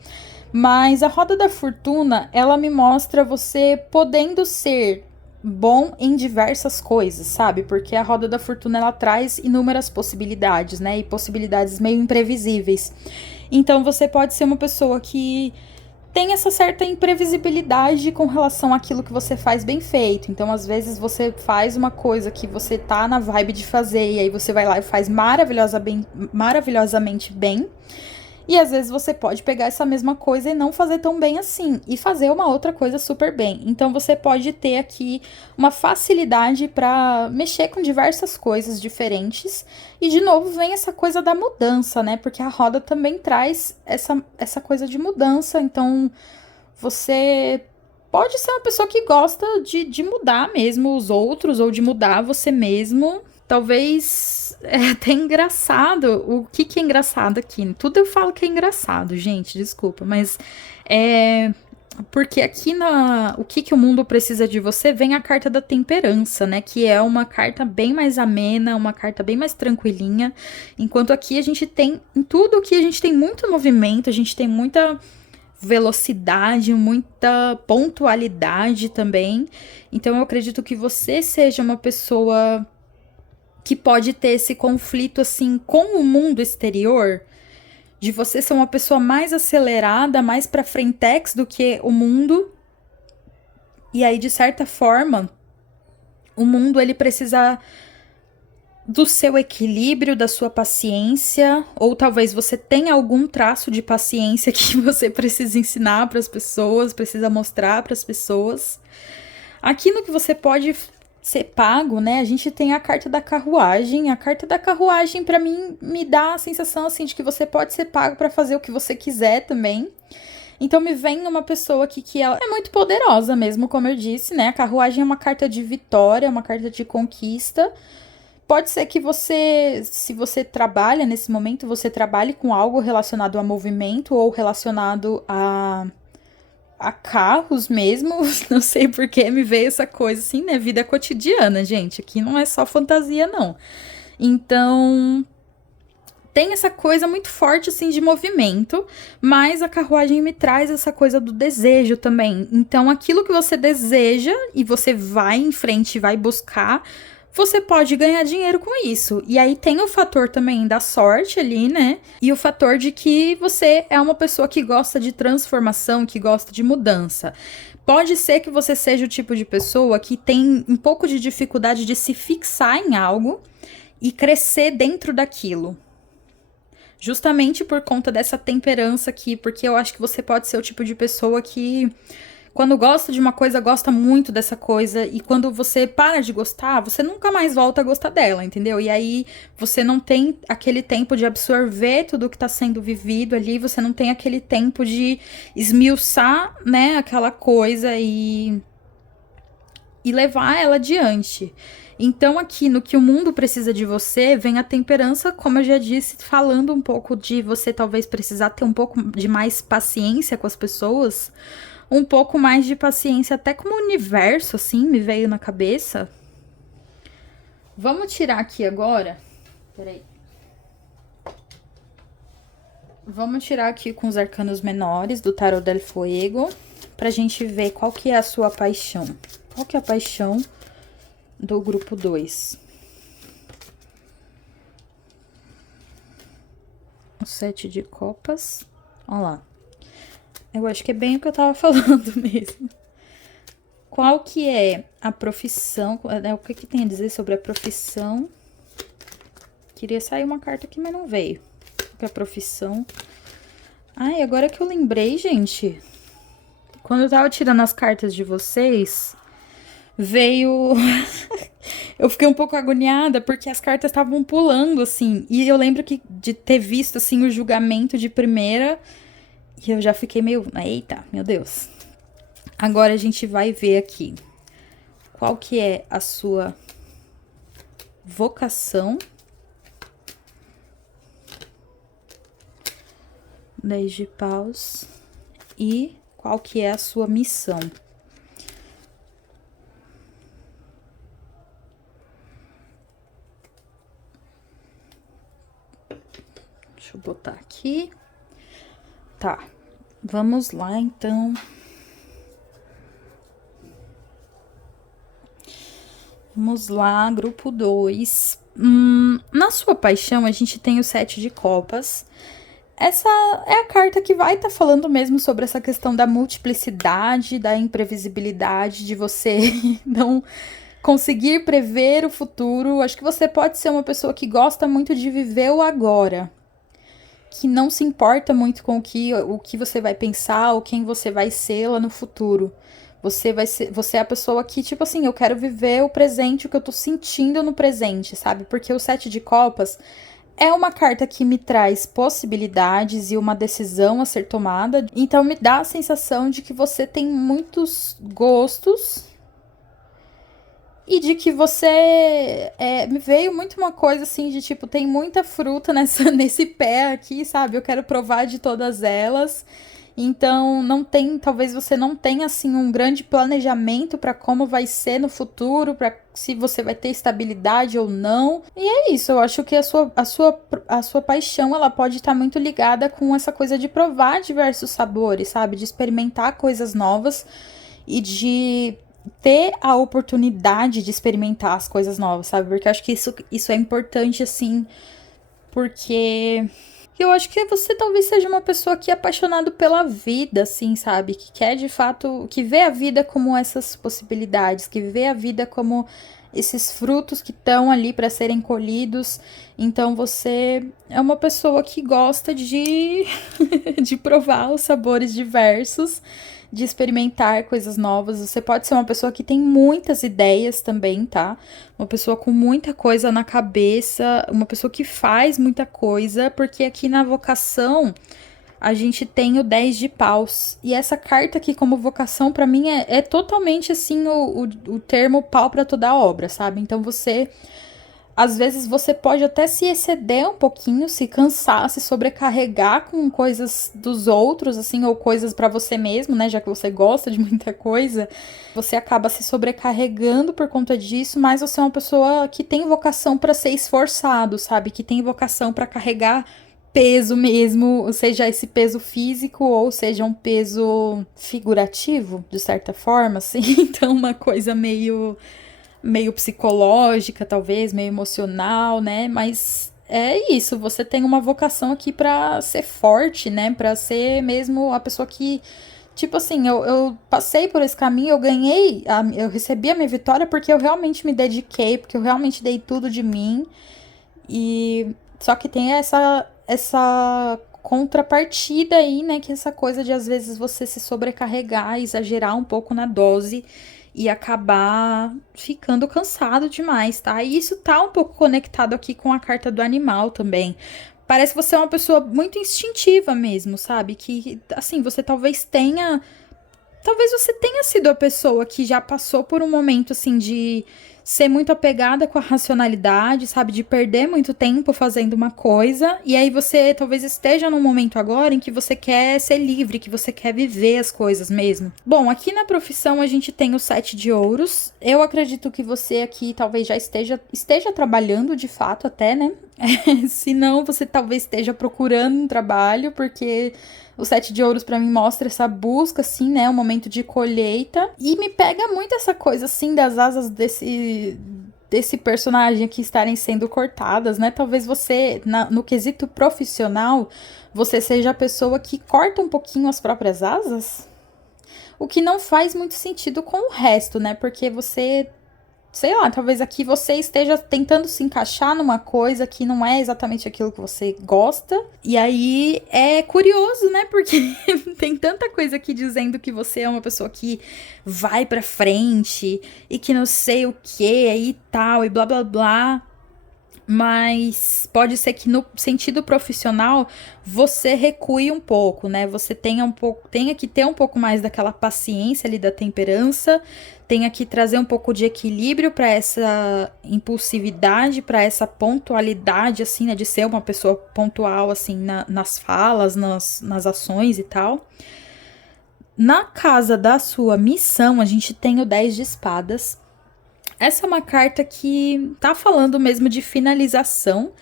Mas a roda da fortuna, ela me mostra você podendo ser bom em diversas coisas, sabe? Porque a roda da fortuna ela traz inúmeras possibilidades, né? E possibilidades meio imprevisíveis. Então você pode ser uma pessoa que tem essa certa imprevisibilidade com relação àquilo que você faz bem feito. Então, às vezes, você faz uma coisa que você tá na vibe de fazer, e aí você vai lá e faz maravilhosamente bem. E às vezes você pode pegar essa mesma coisa e não fazer tão bem assim, e fazer uma outra coisa super bem. Então você pode ter aqui uma facilidade para mexer com diversas coisas diferentes. E de novo vem essa coisa da mudança, né? Porque a roda também traz essa coisa de mudança. Então você pode ser uma pessoa que gosta de mudar mesmo os outros ou de mudar você mesmo. Talvez é até engraçado. O que é engraçado aqui? Tudo eu falo que é engraçado, gente, desculpa, mas é porque aqui o que o mundo precisa de você vem a carta da temperança, né? Que é uma carta bem mais amena, uma carta bem mais tranquilinha. Enquanto aqui a gente tem, em tudo que a gente tem muito movimento, a gente tem muita velocidade, muita pontualidade também. Então eu acredito que você seja uma pessoa que pode ter esse conflito assim com o mundo exterior, de você ser uma pessoa mais acelerada, mais para frentex do que o mundo. E aí, de certa forma, o mundo ele precisa do seu equilíbrio, da sua paciência, ou talvez você tenha algum traço de paciência que você precisa ensinar para as pessoas, precisa mostrar para as pessoas. Aqui no que você pode ser pago, né? A gente tem a carta da carruagem. A carta da carruagem, para mim, me dá a sensação assim de que você pode ser pago para fazer o que você quiser também. Então me vem uma pessoa aqui que ela é muito poderosa mesmo, como eu disse, né? A carruagem é uma carta de vitória, uma carta de conquista. Pode ser que você, se você trabalha nesse momento, você trabalhe com algo relacionado a movimento ou relacionado a carros mesmo. Não sei por que me veio essa coisa assim, né? Vida cotidiana, gente. Aqui não é só fantasia, não. Então, tem essa coisa muito forte, assim, de movimento, mas a carruagem me traz essa coisa do desejo também. Então, aquilo que você deseja e você vai em frente e vai buscar, você pode ganhar dinheiro com isso. E aí tem o fator também da sorte ali, né? E o fator de que você é uma pessoa que gosta de transformação, que gosta de mudança. Pode ser que você seja o tipo de pessoa que tem um pouco de dificuldade de se fixar em algo e crescer dentro daquilo. Justamente por conta dessa temperança aqui, porque eu acho que você pode ser o tipo de pessoa que, quando gosta de uma coisa, gosta muito dessa coisa, e quando você para de gostar, você nunca mais volta a gostar dela, entendeu? E aí você não tem aquele tempo de absorver tudo que tá sendo vivido ali, você não tem aquele tempo de esmiuçar, né, aquela coisa e levar ela adiante. Então, aqui no que o mundo precisa de você, vem a temperança, como eu já disse, falando um pouco de você talvez precisar ter um pouco de mais paciência com as pessoas, um pouco mais de paciência até com o universo, assim, me veio na cabeça. Vamos tirar aqui agora. Peraí. Vamos tirar aqui com os arcanos menores do Tarot del Fuego, pra gente ver qual que é a sua paixão. Qual que é a paixão do grupo 2? O 7 de copas. Olha lá. Eu acho que é bem o que eu tava falando mesmo. Qual que é a profissão? O que que tem a dizer sobre a profissão? Queria sair uma carta aqui, mas não veio. Qual que é a profissão? Ai, agora que eu lembrei, gente. Quando eu tava tirando as cartas de vocês, veio... Eu fiquei um pouco agoniada porque as cartas estavam pulando, assim. E eu lembro de ter visto, assim, o julgamento de primeira. E eu já fiquei meio... Eita, meu Deus. Agora a gente vai ver aqui. Qual que é a sua vocação? 10 de paus. e qual que é a sua missão. Deixa eu botar aqui. Tá, vamos lá, então. Vamos lá, grupo 2. Na sua paixão, a gente tem o 7 de copas. Essa é a carta que vai estar falando mesmo sobre essa questão da multiplicidade, da imprevisibilidade, de você não conseguir prever o futuro. Acho que você pode ser uma pessoa que gosta muito de viver o agora, que não se importa muito com o que você vai pensar ou quem você vai ser lá no futuro. Você é a pessoa que, tipo assim, eu quero viver o presente, o que eu tô sentindo no presente, sabe? Porque o 7 de copas é uma carta que me traz possibilidades e uma decisão a ser tomada. Então me dá a sensação de que você tem muitos gostos e de que você me veio muito uma coisa assim de tipo, tem muita fruta nesse pé aqui, sabe? Eu quero provar de todas elas. Então, talvez você não tenha assim um grande planejamento para como vai ser no futuro, para se você vai ter estabilidade ou não. E é isso, eu acho que a sua paixão, ela pode estar muito ligada com essa coisa de provar diversos sabores, sabe? De experimentar coisas novas e de ter a oportunidade de experimentar as coisas novas, sabe? Porque eu acho que isso é importante, assim, porque eu acho que você talvez seja uma pessoa que é apaixonado pela vida, assim, sabe? Que quer de fato, que vê a vida como essas possibilidades, que vê a vida como esses frutos que estão ali para serem colhidos. Então você é uma pessoa que gosta de de provar os sabores diversos, de experimentar coisas novas. Você pode ser uma pessoa que tem muitas ideias também, tá? Uma pessoa com muita coisa na cabeça, uma pessoa que faz muita coisa, porque aqui na vocação a gente tem o 10 de paus. E essa carta aqui como vocação, pra mim, é totalmente assim o termo pau pra toda a obra, sabe? Então às vezes você pode até se exceder um pouquinho, se cansar, se sobrecarregar com coisas dos outros, assim, ou coisas pra você mesmo, né? Já que você gosta de muita coisa, você acaba se sobrecarregando por conta disso, mas você é uma pessoa que tem vocação pra ser esforçado, sabe? Que tem vocação pra carregar peso mesmo, seja esse peso físico ou seja um peso figurativo, de certa forma, assim. Então, uma coisa meio psicológica, talvez, meio emocional, né? Mas é isso, você tem uma vocação aqui pra ser forte, né? Pra ser mesmo a pessoa que, tipo assim, eu passei por esse caminho, eu recebi a minha vitória porque eu realmente me dediquei, porque eu realmente dei tudo de mim. E só que tem essa contrapartida aí, né? Que é essa coisa de às vezes você se sobrecarregar, exagerar um pouco na dose e acabar ficando cansado demais, tá? E isso tá um pouco conectado aqui com a carta do animal também. Parece que você é uma pessoa muito instintiva mesmo, sabe? Que, assim, talvez você tenha sido a pessoa que já passou por um momento, assim, de ser muito apegada com a racionalidade, sabe? De perder muito tempo fazendo uma coisa. E aí você talvez esteja num momento agora em que você quer ser livre, que você quer viver as coisas mesmo. Bom, aqui na profissão a gente tem o 7 de ouros. Eu acredito que você aqui talvez já esteja trabalhando de fato até, né? Se não, você talvez esteja procurando um trabalho, porque o 7 de ouros pra mim mostra essa busca, assim, né? Um momento de colheita. E me pega muito essa coisa, assim, das asas desse personagem aqui estarem sendo cortadas, né? Talvez você, no quesito profissional, você seja a pessoa que corta um pouquinho as próprias asas. O que não faz muito sentido com o resto, né? Porque você, sei lá, talvez aqui você esteja tentando se encaixar numa coisa que não é exatamente aquilo que você gosta. E aí é curioso, né? Porque tem tanta coisa aqui dizendo que você é uma pessoa que vai pra frente e que não sei o que e tal e blá blá blá. Mas pode ser que no sentido profissional você recue um pouco, né? Você tenha que ter um pouco mais daquela paciência ali da temperança, tenha que trazer um pouco de equilíbrio para essa impulsividade, para essa pontualidade, assim, né? De ser uma pessoa pontual, assim, nas falas, nas ações e tal. Na casa da sua missão, a gente tem o 10 de espadas. Essa é uma carta que tá falando mesmo de finalização.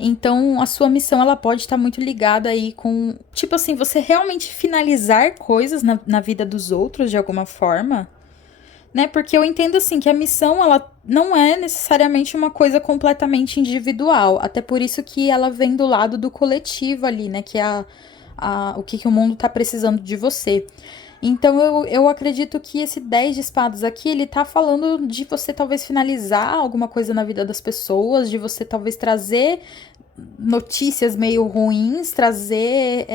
Então, a sua missão, ela pode estar muito ligada aí com, tipo assim, você realmente finalizar coisas na vida dos outros de alguma forma, né? Porque eu entendo, assim, que a missão, ela não é necessariamente uma coisa completamente individual. Até por isso que ela vem do lado do coletivo ali, né? Que é o que o mundo tá precisando de você. Então, eu acredito que esse 10 de espadas aqui, ele tá falando de você talvez finalizar alguma coisa na vida das pessoas, de você talvez trazer notícias meio ruins, trazer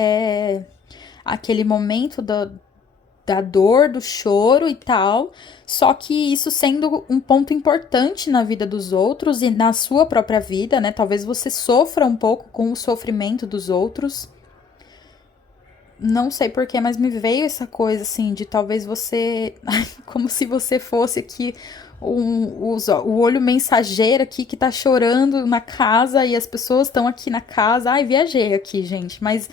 aquele momento da dor, do choro e tal, só que isso sendo um ponto importante na vida dos outros e na sua própria vida, né? Talvez você sofra um pouco com o sofrimento dos outros. Não sei porquê, mas me veio essa coisa assim de talvez você. Como se você fosse aqui o olho mensageiro aqui que tá chorando na casa e as pessoas estão aqui na casa. Ai, viajei aqui, gente. Mas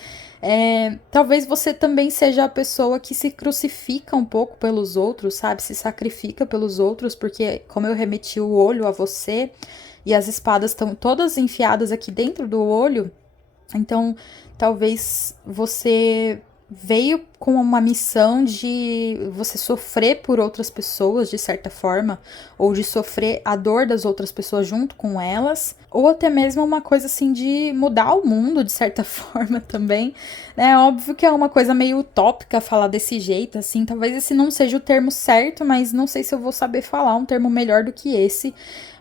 talvez você também seja a pessoa que se crucifica um pouco pelos outros, sabe? Se sacrifica pelos outros, porque como eu remeti o olho a você e as espadas estão todas enfiadas aqui dentro do olho. Então, talvez você veio com uma missão de você sofrer por outras pessoas, de certa forma, ou de sofrer a dor das outras pessoas junto com elas, ou até mesmo uma coisa assim de mudar o mundo, de certa forma também. É óbvio que é uma coisa meio utópica falar desse jeito, assim, talvez esse não seja o termo certo, mas não sei se eu vou saber falar um termo melhor do que esse.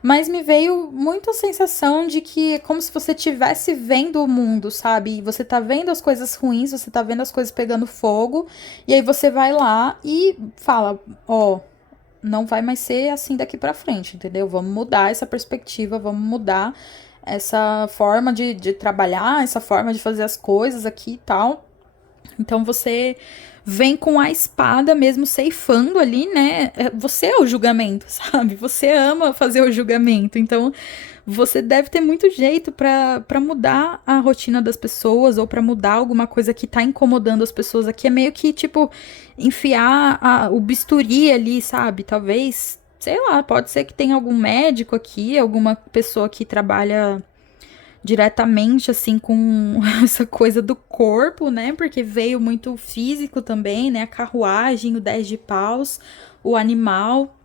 Mas me veio muito a sensação de que é como se você estivesse vendo o mundo, sabe? E você tá vendo as coisas ruins, você tá vendo as coisas pegando fogo, e aí você vai lá e fala, ó, não vai mais ser assim daqui pra frente, entendeu? Vamos mudar essa perspectiva, vamos mudar essa forma de trabalhar, essa forma de fazer as coisas aqui e tal. Então você vem com a espada mesmo ceifando ali, né? Você é o julgamento, sabe? Você ama fazer o julgamento. Então você deve ter muito jeito pra mudar a rotina das pessoas ou pra mudar alguma coisa que tá incomodando as pessoas aqui. É meio que tipo enfiar o bisturi ali, sabe? Talvez, sei lá, pode ser que tenha algum médico aqui, alguma pessoa que trabalha diretamente, assim, com essa coisa do corpo, né? Porque veio muito físico também, né? A carruagem, o 10 de paus, o animal.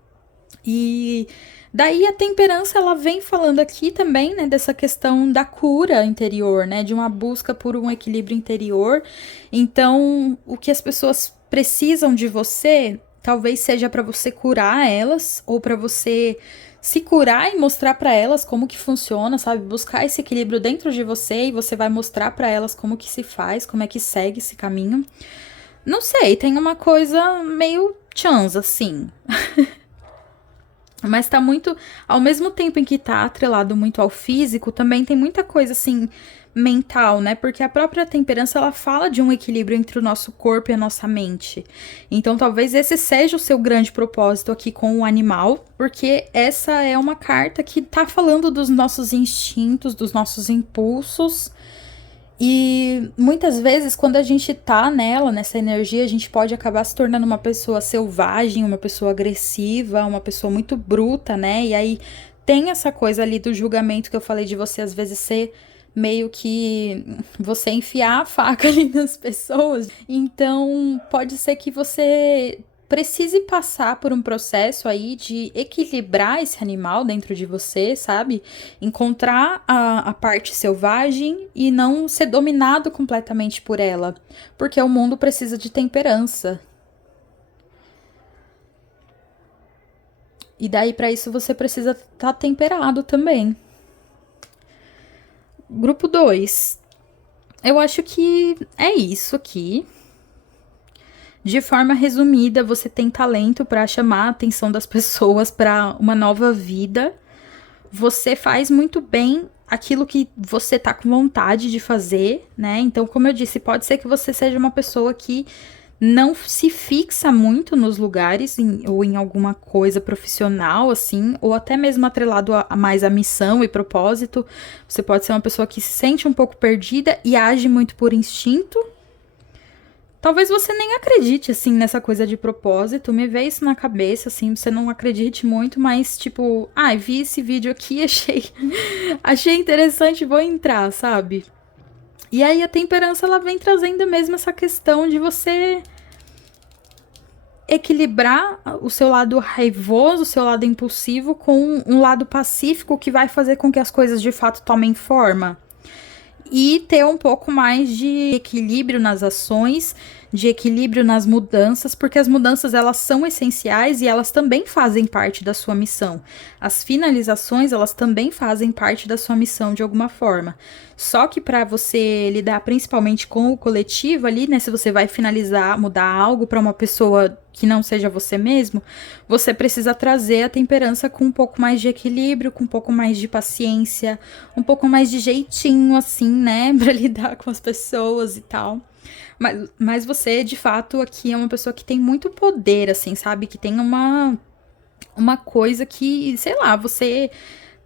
E daí a temperança, ela vem falando aqui também, né? Dessa questão da cura interior, né? De uma busca por um equilíbrio interior. Então, o que as pessoas precisam de você, talvez seja para você curar elas, ou para você se curar e mostrar para elas como que funciona, sabe? Buscar esse equilíbrio dentro de você e você vai mostrar para elas como que se faz, como é que segue esse caminho. Não sei, tem uma coisa meio chance, assim. Mas tá muito, ao mesmo tempo em que tá atrelado muito ao físico, também tem muita coisa assim mental, né? Porque a própria temperança, ela fala de um equilíbrio entre o nosso corpo e a nossa mente. Então talvez esse seja o seu grande propósito aqui com o animal, porque essa é uma carta que tá falando dos nossos instintos, dos nossos impulsos. E muitas vezes, quando a gente tá nela, nessa energia, a gente pode acabar se tornando uma pessoa selvagem, uma pessoa agressiva, uma pessoa muito bruta, né? E aí tem essa coisa ali do julgamento que eu falei de você, às vezes, ser meio que você enfiar a faca ali nas pessoas. Então, pode ser que você precise passar por um processo aí de equilibrar esse animal dentro de você, sabe? Encontrar a parte selvagem e não ser dominado completamente por ela, porque o mundo precisa de temperança. E daí, para isso, você precisa estar temperado também. Grupo 2. Eu acho que é isso aqui. De forma resumida, você tem talento para chamar a atenção das pessoas para uma nova vida. Você faz muito bem aquilo que você tá com vontade de fazer, né? Então, como eu disse, pode ser que você seja uma pessoa que não se fixa muito nos lugares ou em alguma coisa profissional, assim, ou até mesmo atrelado a mais a missão e propósito. Você pode ser uma pessoa que se sente um pouco perdida e age muito por instinto. Talvez você nem acredite, assim, nessa coisa de propósito. Me veio isso na cabeça, assim, você não acredite muito, mas, tipo, vi esse vídeo aqui, achei interessante, vou entrar, sabe? E aí a temperança, ela vem trazendo mesmo essa questão de você equilibrar o seu lado raivoso, o seu lado impulsivo, com um lado pacífico que vai fazer com que as coisas de fato tomem forma. E ter um pouco mais de equilíbrio nas ações, de equilíbrio nas mudanças, porque as mudanças, elas são essenciais e elas também fazem parte da sua missão. As finalizações, elas também fazem parte da sua missão de alguma forma. Só que para você lidar principalmente com o coletivo ali, né, se você vai finalizar, mudar algo para uma pessoa que não seja você mesmo, você precisa trazer a temperança com um pouco mais de equilíbrio, com um pouco mais de paciência, um pouco mais de jeitinho, assim, né, pra lidar com as pessoas e tal. Mas você, de fato, aqui é uma pessoa que tem muito poder, assim, sabe? Que tem uma coisa que, sei lá, você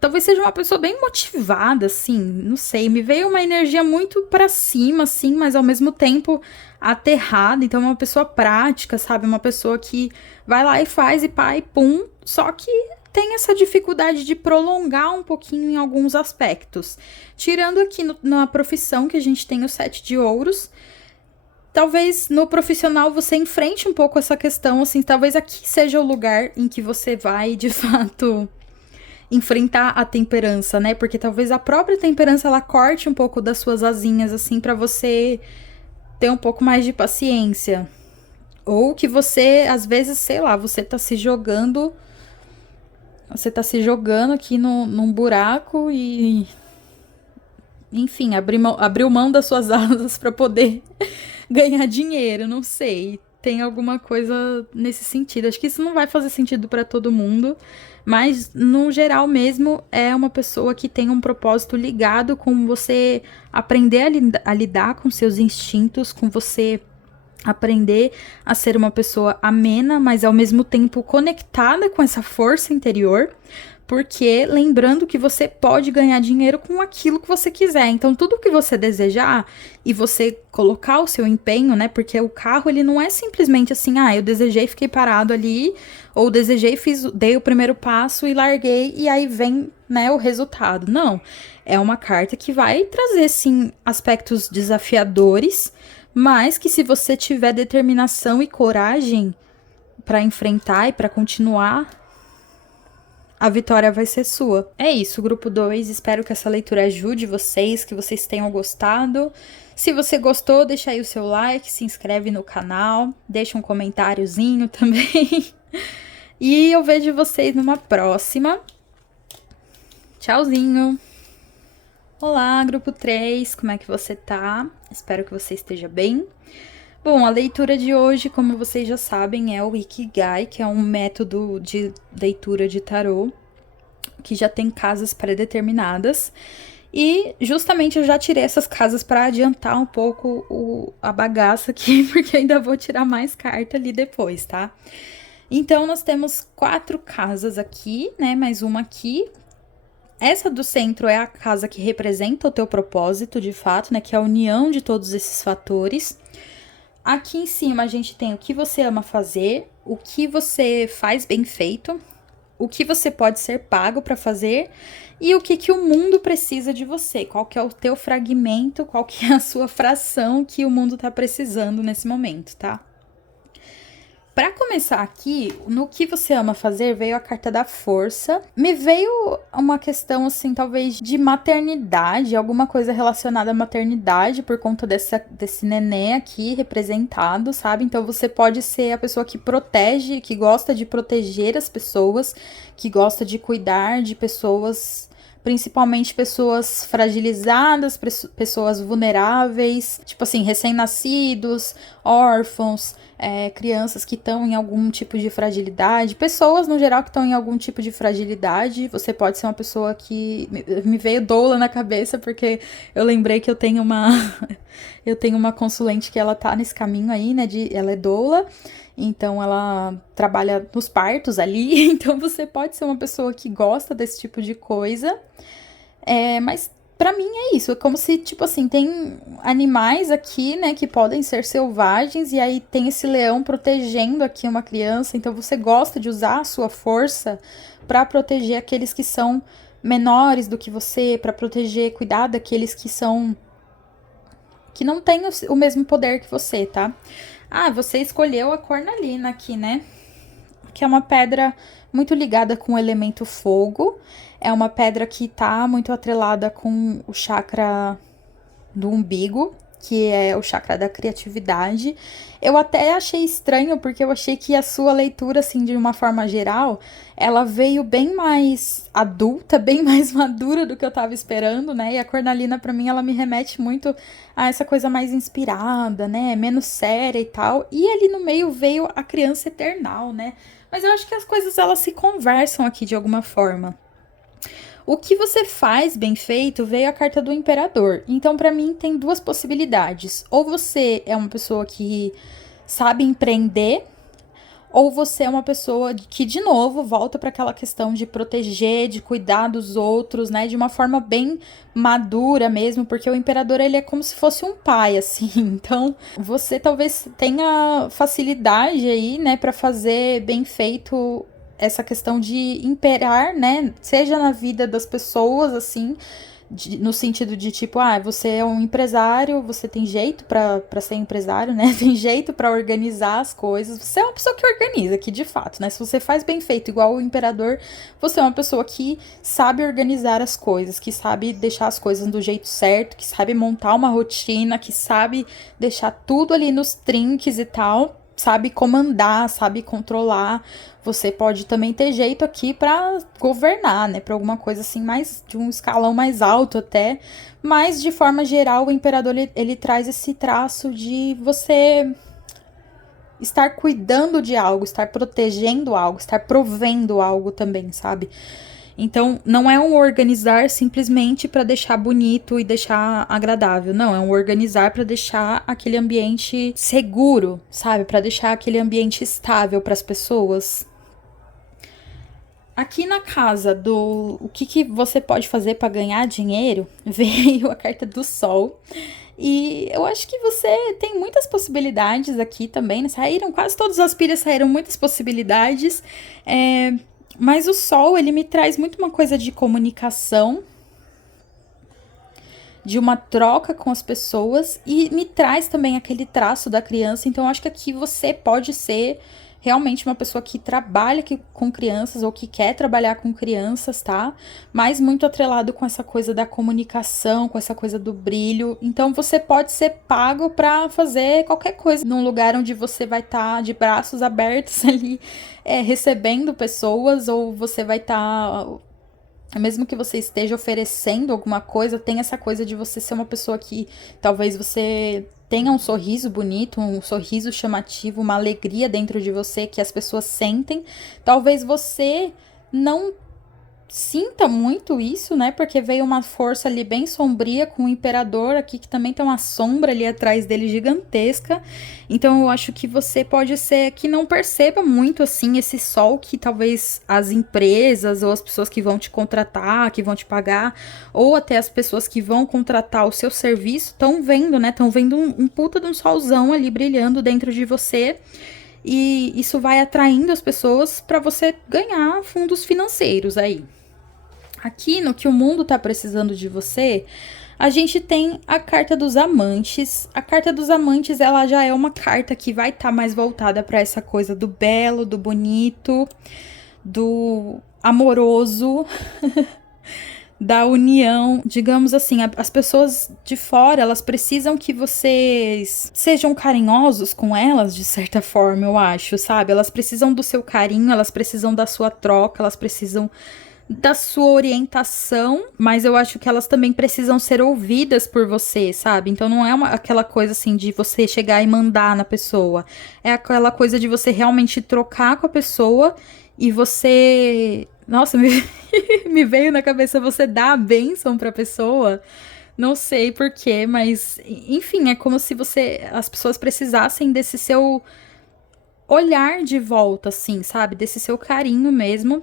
talvez seja uma pessoa bem motivada, assim, não sei. Me veio uma energia muito pra cima, assim, mas ao mesmo tempo aterrada. Então, é uma pessoa prática, sabe? Uma pessoa que vai lá e faz e pá e pum. Só que tem essa dificuldade de prolongar um pouquinho em alguns aspectos. Tirando aqui na profissão, que a gente tem o 7 de ouros. Talvez no profissional você enfrente um pouco essa questão, assim, talvez aqui seja o lugar em que você vai, de fato, enfrentar a temperança, né? Porque talvez a própria temperança, ela corte um pouco das suas asinhas, assim, pra você ter um pouco mais de paciência. Ou que você, às vezes, sei lá, você tá se jogando aqui num buraco e... Enfim, abriu mão das suas asas pra poder ganhar dinheiro, não sei. Tem alguma coisa nesse sentido. Acho que isso não vai fazer sentido para todo mundo, mas no geral mesmo é uma pessoa que tem um propósito ligado com você aprender a lidar com seus instintos, com você aprender a ser uma pessoa amena, mas ao mesmo tempo conectada com essa força interior. Porque lembrando que você pode ganhar dinheiro com aquilo que você quiser. Então, tudo que você desejar e você colocar o seu empenho, né? Porque o carro, ele não é simplesmente assim, eu desejei e fiquei parado ali, ou desejei, dei o primeiro passo e larguei, e aí vem, né, o resultado. Não. É uma carta que vai trazer, sim, aspectos desafiadores, mas que se você tiver determinação e coragem para enfrentar e para continuar, a vitória vai ser sua. É isso, grupo 2. Espero que essa leitura ajude vocês, que vocês tenham gostado. Se você gostou, deixa aí o seu like, se inscreve no canal, deixa um comentáriozinho também. E eu vejo vocês numa próxima. Tchauzinho! Olá, grupo 3, como é que você tá? Espero que você esteja bem. Bom, a leitura de hoje, como vocês já sabem, é o Ikigai, que é um método de leitura de tarô, que já tem casas pré-determinadas. E justamente eu já tirei essas casas para adiantar um pouco a bagaça aqui, porque eu ainda vou tirar mais carta ali depois, tá? Então, nós temos 4 casas aqui, né? Mais uma aqui. Essa do centro é a casa que representa o teu propósito, de fato, né? Que é a união de todos esses fatores. Aqui em cima a gente tem o que você ama fazer, o que você faz bem feito, o que você pode ser pago para fazer e o que o mundo precisa de você, qual que é o teu fragmento, qual que é a sua fração que o mundo tá precisando nesse momento, tá? Para começar aqui, no que você ama fazer, veio a carta da força. Me veio uma questão, assim, talvez de maternidade, alguma coisa relacionada à maternidade, por conta desse neném aqui representado, sabe? Então você pode ser a pessoa que protege, que gosta de proteger as pessoas, que gosta de cuidar de pessoas, principalmente pessoas fragilizadas, pessoas vulneráveis, tipo assim, recém-nascidos, órfãos, crianças que estão em algum tipo de fragilidade, pessoas no geral que estão em algum tipo de fragilidade. Você pode ser uma pessoa que... Me veio doula na cabeça, porque eu lembrei que eu tenho uma consulente que ela tá nesse caminho aí, né, ela é doula, então ela trabalha nos partos ali, então você pode ser uma pessoa que gosta desse tipo de coisa, mas Pra mim é isso, é como se, tipo assim, tem animais aqui, né, que podem ser selvagens, e aí tem esse leão protegendo aqui uma criança, então você gosta de usar a sua força pra proteger aqueles que são menores do que você, pra proteger, cuidar daqueles que são, que não têm o mesmo poder que você, tá? Ah, você escolheu a cornalina aqui, né? Que é uma pedra muito ligada com o elemento fogo. É uma pedra que tá muito atrelada com o chakra do umbigo, que é o chakra da criatividade. Eu até achei estranho, porque eu achei que a sua leitura, assim, de uma forma geral, ela veio bem mais adulta, bem mais madura do que eu tava esperando, né? E a cornalina, pra mim, ela me remete muito a essa coisa mais inspirada, né? Menos séria e tal. E ali no meio veio a criança eternal, né? Mas eu acho que as coisas, elas se conversam aqui de alguma forma. O que você faz bem feito veio a carta do imperador. Então, pra mim, tem duas possibilidades. Ou você é uma pessoa que sabe empreender, ou você é uma pessoa que, de novo, volta para aquela questão de proteger, de cuidar dos outros, né? De uma forma bem madura mesmo, porque o imperador, ele é como se fosse um pai, assim. Então, você talvez tenha facilidade aí, né, para fazer bem feito essa questão de imperar, né? Seja na vida das pessoas, assim, no sentido de tipo, ah, você é um empresário, você tem jeito pra ser empresário, né? Tem jeito pra organizar as coisas. Você é uma pessoa que organiza, que de fato, né? Se você faz bem feito, igual o imperador, você é uma pessoa que sabe organizar as coisas, que sabe deixar as coisas do jeito certo, que sabe montar uma rotina, que sabe deixar tudo ali nos trinques e tal, sabe comandar, sabe controlar. Você pode também ter jeito aqui para governar, né? Para alguma coisa assim, mais de um escalão mais alto até. Mas, de forma geral, o imperador ele traz esse traço de você estar cuidando de algo, estar protegendo algo, estar provendo algo também, sabe? Então, não é um organizar simplesmente para deixar bonito e deixar agradável. Não, é um organizar para deixar aquele ambiente seguro, sabe? Para deixar aquele ambiente estável para as pessoas. Aqui na casa do o que você pode fazer para ganhar dinheiro, veio a carta do Sol. E eu acho que você tem muitas possibilidades aqui também, né? Saíram quase todas as pilhas, saíram muitas possibilidades. Mas o Sol, ele me traz muito uma coisa de comunicação, de uma troca com as pessoas, e me traz também aquele traço da criança. Então, eu acho que aqui você pode ser realmente uma pessoa que trabalha com crianças ou que quer trabalhar com crianças, tá? Mas muito atrelado com essa coisa da comunicação, com essa coisa do brilho. Então, você pode ser pago para fazer qualquer coisa num lugar onde você vai estar de braços abertos ali, recebendo pessoas, ou você vai estar mesmo que você esteja oferecendo alguma coisa, tem essa coisa de você ser uma pessoa que talvez você tenha um sorriso bonito, um sorriso chamativo, uma alegria dentro de você que as pessoas sentem. Talvez você não sinta muito isso, né? Porque veio uma força ali bem sombria com o imperador aqui, que também tem uma sombra ali atrás dele gigantesca. Então eu acho que você pode ser que não perceba muito assim esse sol que talvez as empresas ou as pessoas que vão te contratar, que vão te pagar, ou até as pessoas que vão contratar o seu serviço estão vendo, né? Estão vendo um puta de um solzão ali brilhando dentro de você. E isso vai atraindo as pessoas para você ganhar fundos financeiros aí. Aqui no que o mundo tá precisando de você, a gente tem a carta dos amantes. A carta dos amantes, ela já é uma carta que vai estar mais voltada para essa coisa do belo, do bonito, do amoroso, da união. Digamos assim, as pessoas de fora, elas precisam que vocês sejam carinhosos com elas, de certa forma, eu acho, sabe? Elas precisam do seu carinho, elas precisam da sua troca, elas precisam da sua orientação, mas eu acho que elas também precisam ser ouvidas por você, sabe? Então não é aquela coisa assim de você chegar e mandar na pessoa. É aquela coisa de você realmente trocar com a pessoa e você... Nossa, me veio na cabeça você dar a bênção pra pessoa. Não sei porquê, mas enfim, é como se as pessoas precisassem desse seu olhar de volta, assim, sabe? Desse seu carinho mesmo.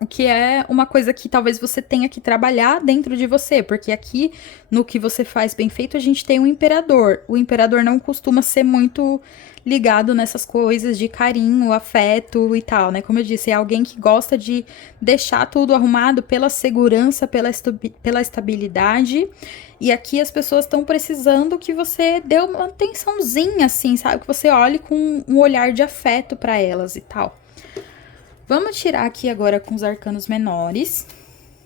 O que é uma coisa que talvez você tenha que trabalhar dentro de você, porque aqui no que você faz bem feito a gente tem um imperador. O imperador não costuma ser muito ligado nessas coisas de carinho, afeto e tal, né? Como eu disse, é alguém que gosta de deixar tudo arrumado pela segurança, pela estabilidade. E aqui as pessoas estão precisando que você dê uma atençãozinha, assim, sabe? Que você olhe com um olhar de afeto para elas e tal. Vamos tirar aqui agora com os arcanos menores,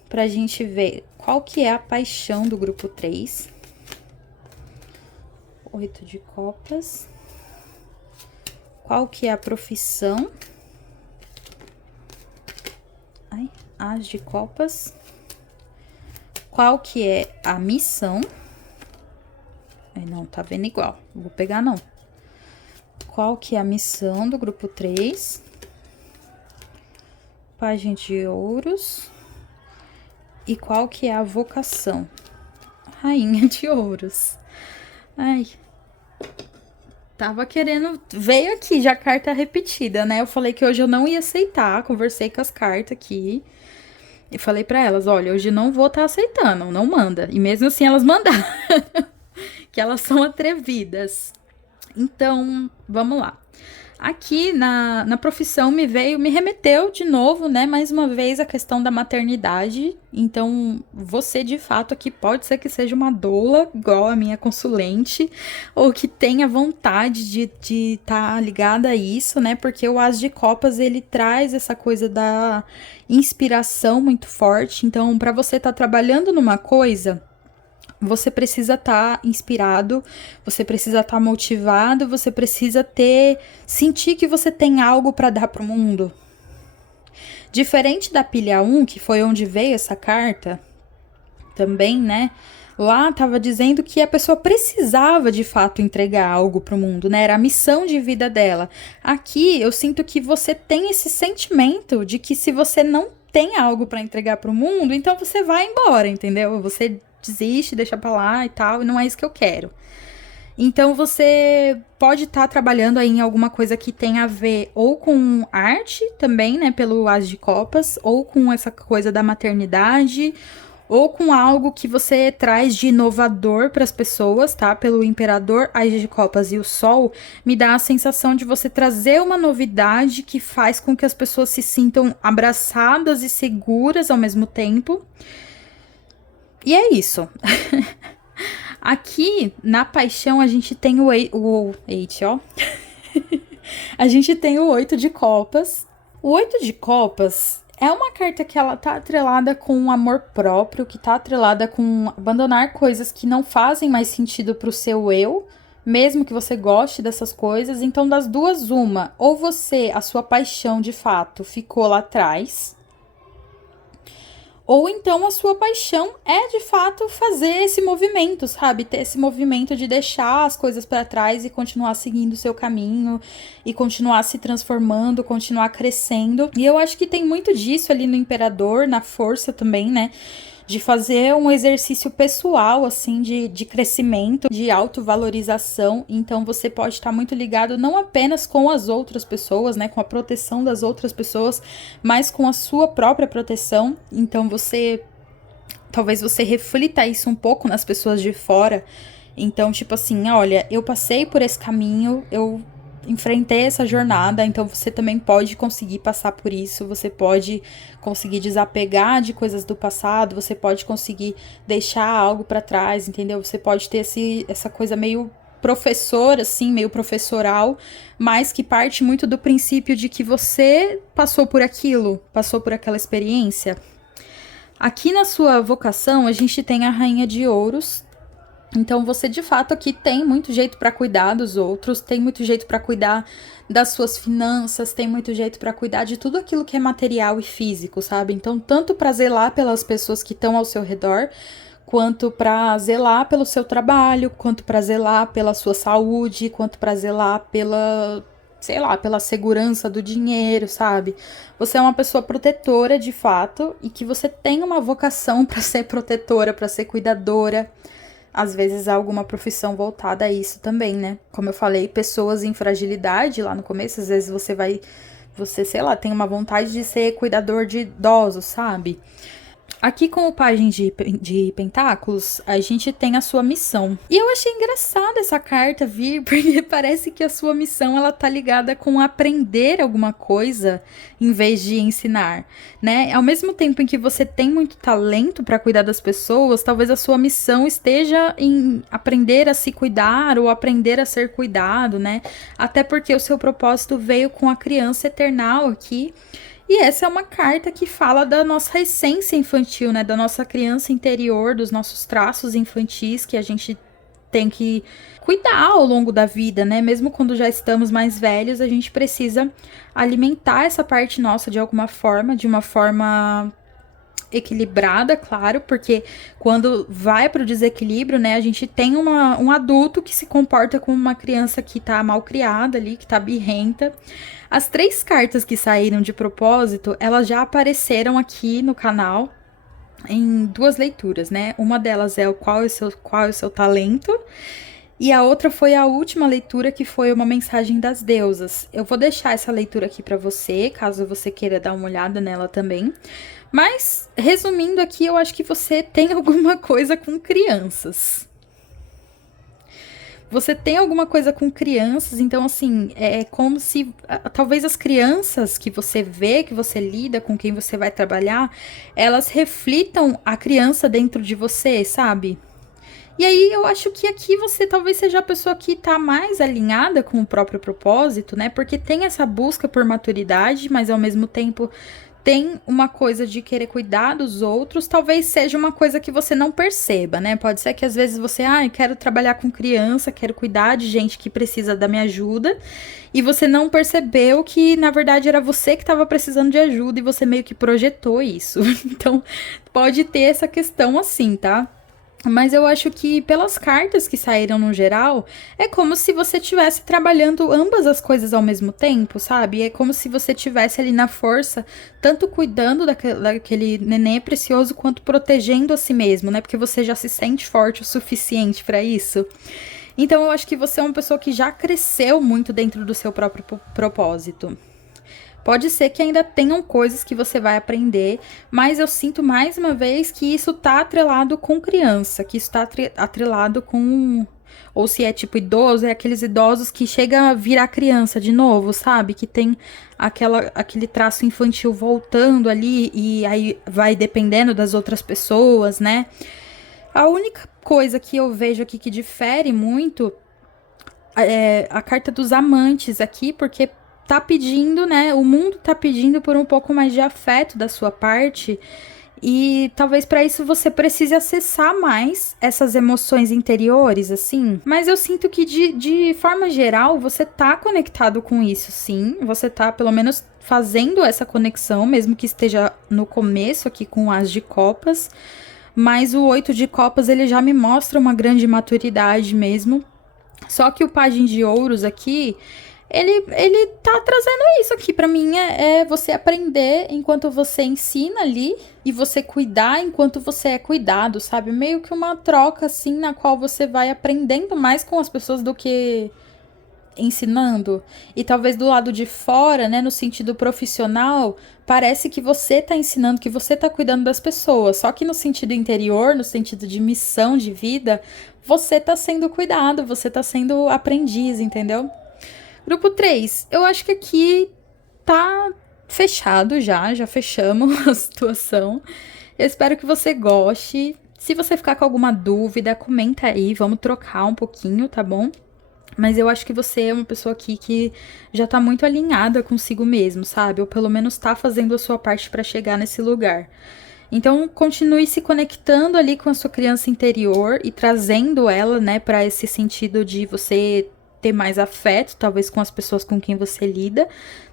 pra gente ver qual que é a paixão do grupo 3. 8 de copas. Qual que é a profissão? Ai, As de copas. Qual que é a missão? Ai, não, tá vendo igual, não vou pegar não. Qual que é a missão do grupo 3? Pajem de ouros. E qual que é a vocação? Rainha de ouros. Ai. Tava querendo... Veio aqui já carta repetida, né? Eu falei que hoje eu não ia aceitar. Conversei com as cartas aqui. E falei pra elas, olha, hoje não vou estar aceitando. Não manda. E mesmo assim elas mandaram. Que elas são atrevidas. Então, vamos lá. Aqui na profissão me remeteu de novo, né? Mais uma vez a questão da maternidade. Então, você de fato aqui pode ser que seja uma doula, igual a minha consulente, ou que tenha vontade de tá ligada a isso, né? Porque o As de Copas ele traz essa coisa da inspiração muito forte. Então, para você estar trabalhando numa coisa, você precisa estar inspirado, você precisa estar motivado, você precisa sentir que você tem algo para dar pro mundo. Diferente da pilha 1, que foi onde veio essa carta, também, né? Lá tava dizendo que a pessoa precisava de fato entregar algo pro mundo, né? Era a missão de vida dela. Aqui eu sinto que você tem esse sentimento de que se você não tem algo para entregar pro mundo, então você vai embora, entendeu? Você desiste, deixa pra lá e tal, e não é isso que eu quero. Então você pode estar trabalhando aí em alguma coisa que tenha a ver ou com arte também, né, pelo As de Copas, ou com essa coisa da maternidade, ou com algo que você traz de inovador para as pessoas, tá? Pelo Imperador, As de Copas e o Sol, me dá a sensação de você trazer uma novidade que faz com que as pessoas se sintam abraçadas e seguras ao mesmo tempo. E é isso. Aqui, na paixão, a gente tem o 8, ó. A gente tem o 8 de copas. O 8 de copas é uma carta que ela tá atrelada com o amor próprio, que tá atrelada com abandonar coisas que não fazem mais sentido pro seu eu, mesmo que você goste dessas coisas. Então, das duas, uma. Ou a sua paixão, de fato, ficou lá atrás, ou então a sua paixão é, de fato, fazer esse movimento, sabe? Ter esse movimento de deixar as coisas para trás e continuar seguindo o seu caminho, e continuar se transformando, continuar crescendo. E eu acho que tem muito disso ali no Imperador, na força também, né? De fazer um exercício pessoal, assim, de crescimento, de autovalorização. Então, você pode estar muito ligado não apenas com as outras pessoas, né, com a proteção das outras pessoas, mas com a sua própria proteção. Então, talvez você reflita isso um pouco nas pessoas de fora. Então, tipo assim, olha, eu passei por esse caminho, eu enfrentei essa jornada, então você também pode conseguir passar por isso, você pode conseguir desapegar de coisas do passado, você pode conseguir deixar algo para trás, entendeu? Você pode ter essa coisa meio professor, assim, meio professoral, mas que parte muito do princípio de que você passou por aquilo, passou por aquela experiência. Aqui na sua vocação, a gente tem a Rainha de Ouros. Então, você, de fato, aqui tem muito jeito para cuidar dos outros, tem muito jeito para cuidar das suas finanças, tem muito jeito para cuidar de tudo aquilo que é material e físico, sabe? Então, tanto para zelar pelas pessoas que estão ao seu redor, quanto para zelar pelo seu trabalho, quanto para zelar pela sua saúde, quanto para zelar pela, sei lá, pela segurança do dinheiro, sabe? Você é uma pessoa protetora, de fato, e que você tem uma vocação para ser protetora, para ser cuidadora. Às vezes há alguma profissão voltada a isso também, né? Como eu falei, pessoas em fragilidade lá no começo, às vezes você vai Você, sei lá, tem uma vontade de ser cuidador de idosos, sabe? Aqui com o Pajem de Pentáculos, a gente tem a sua missão. E eu achei engraçada essa carta vir, porque parece que a sua missão, ela tá ligada com aprender alguma coisa, em vez de ensinar, né? Ao mesmo tempo em que você tem muito talento para cuidar das pessoas, talvez a sua missão esteja em aprender a se cuidar ou aprender a ser cuidado, né? Até porque o seu propósito veio com a criança eternal aqui. E essa é uma carta que fala da nossa essência infantil, né? Da nossa criança interior, dos nossos traços infantis que a gente tem que cuidar ao longo da vida, né? Mesmo quando já estamos mais velhos, a gente precisa alimentar essa parte nossa de alguma forma, de uma forma equilibrada, claro, porque quando vai para o desequilíbrio, né, a gente tem um adulto que se comporta como uma criança que tá mal criada ali, que tá birrenta. As 3 cartas que saíram de propósito, elas já apareceram aqui no canal em 2 leituras, né? Uma delas é qual é o seu talento, e a outra foi a última leitura, que foi uma mensagem das deusas. Eu vou deixar essa leitura aqui para você, caso você queira dar uma olhada nela também. Mas, resumindo aqui, eu acho que você tem alguma coisa com crianças. Você tem alguma coisa com crianças, então, assim, é como se talvez as crianças que você vê, que você lida, com quem você vai trabalhar, elas reflitam a criança dentro de você, sabe? E aí eu acho que aqui você talvez seja a pessoa que tá mais alinhada com o próprio propósito, né? Porque tem essa busca por maturidade, mas ao mesmo tempo tem uma coisa de querer cuidar dos outros, talvez seja uma coisa que você não perceba, né? Pode ser que às vezes você, quero trabalhar com criança, quero cuidar de gente que precisa da minha ajuda, e você não percebeu que na verdade era você que estava precisando de ajuda e você meio que projetou isso. Então, pode ter essa questão assim, tá? Mas eu acho que pelas cartas que saíram no geral, é como se você estivesse trabalhando ambas as coisas ao mesmo tempo, sabe? É como se você estivesse ali na força, tanto cuidando daquele neném precioso, quanto protegendo a si mesmo, né? Porque você já se sente forte o suficiente para isso. Então eu acho que você é uma pessoa que já cresceu muito dentro do seu próprio propósito. Pode ser que ainda tenham coisas que você vai aprender, mas eu sinto mais uma vez que isso tá atrelado com criança, que isso tá atrelado com... Ou se é tipo idoso, é aqueles idosos que chega a virar criança de novo, sabe? Que tem aquele traço infantil voltando ali e aí vai dependendo das outras pessoas, né? A única coisa que eu vejo aqui que difere muito é a carta dos amantes aqui, porque tá pedindo, né? O mundo tá pedindo por um pouco mais de afeto da sua parte. E talvez para isso você precise acessar mais essas emoções interiores, assim. Mas eu sinto que de forma geral você tá conectado com isso, sim. Você tá pelo menos fazendo essa conexão, mesmo que esteja no começo aqui com o As de Copas. Mas o 8 de Copas ele já me mostra uma grande maturidade mesmo. Só que o Pajem de Ouros aqui, ele tá trazendo isso aqui pra mim, é você aprender enquanto você ensina ali e você cuidar enquanto você é cuidado, sabe? Meio que uma troca assim na qual você vai aprendendo mais com as pessoas do que ensinando. E talvez do lado de fora, né, no sentido profissional, parece que você tá ensinando, que você tá cuidando das pessoas, só que no sentido interior, no sentido de missão de vida, você tá sendo cuidado, você tá sendo aprendiz, entendeu? Grupo 3, eu acho que aqui tá fechado já fechamos a situação. Eu espero que você goste. Se você ficar com alguma dúvida, comenta aí, vamos trocar um pouquinho, tá bom? Mas eu acho que você é uma pessoa aqui que já tá muito alinhada consigo mesmo, sabe? Ou pelo menos tá fazendo a sua parte pra chegar nesse lugar. Então, continue se conectando ali com a sua criança interior e trazendo ela, né, pra esse sentido de você ter mais afeto, talvez com as pessoas com quem você lida,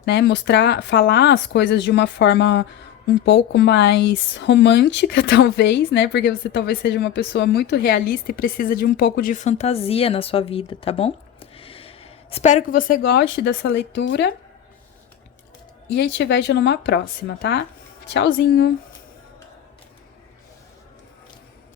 né? Falar as coisas de uma forma um pouco mais romântica, talvez, né? Porque você talvez seja uma pessoa muito realista e precisa de um pouco de fantasia na sua vida, tá bom? Espero que você goste dessa leitura e aí te vejo numa próxima, tá? Tchauzinho!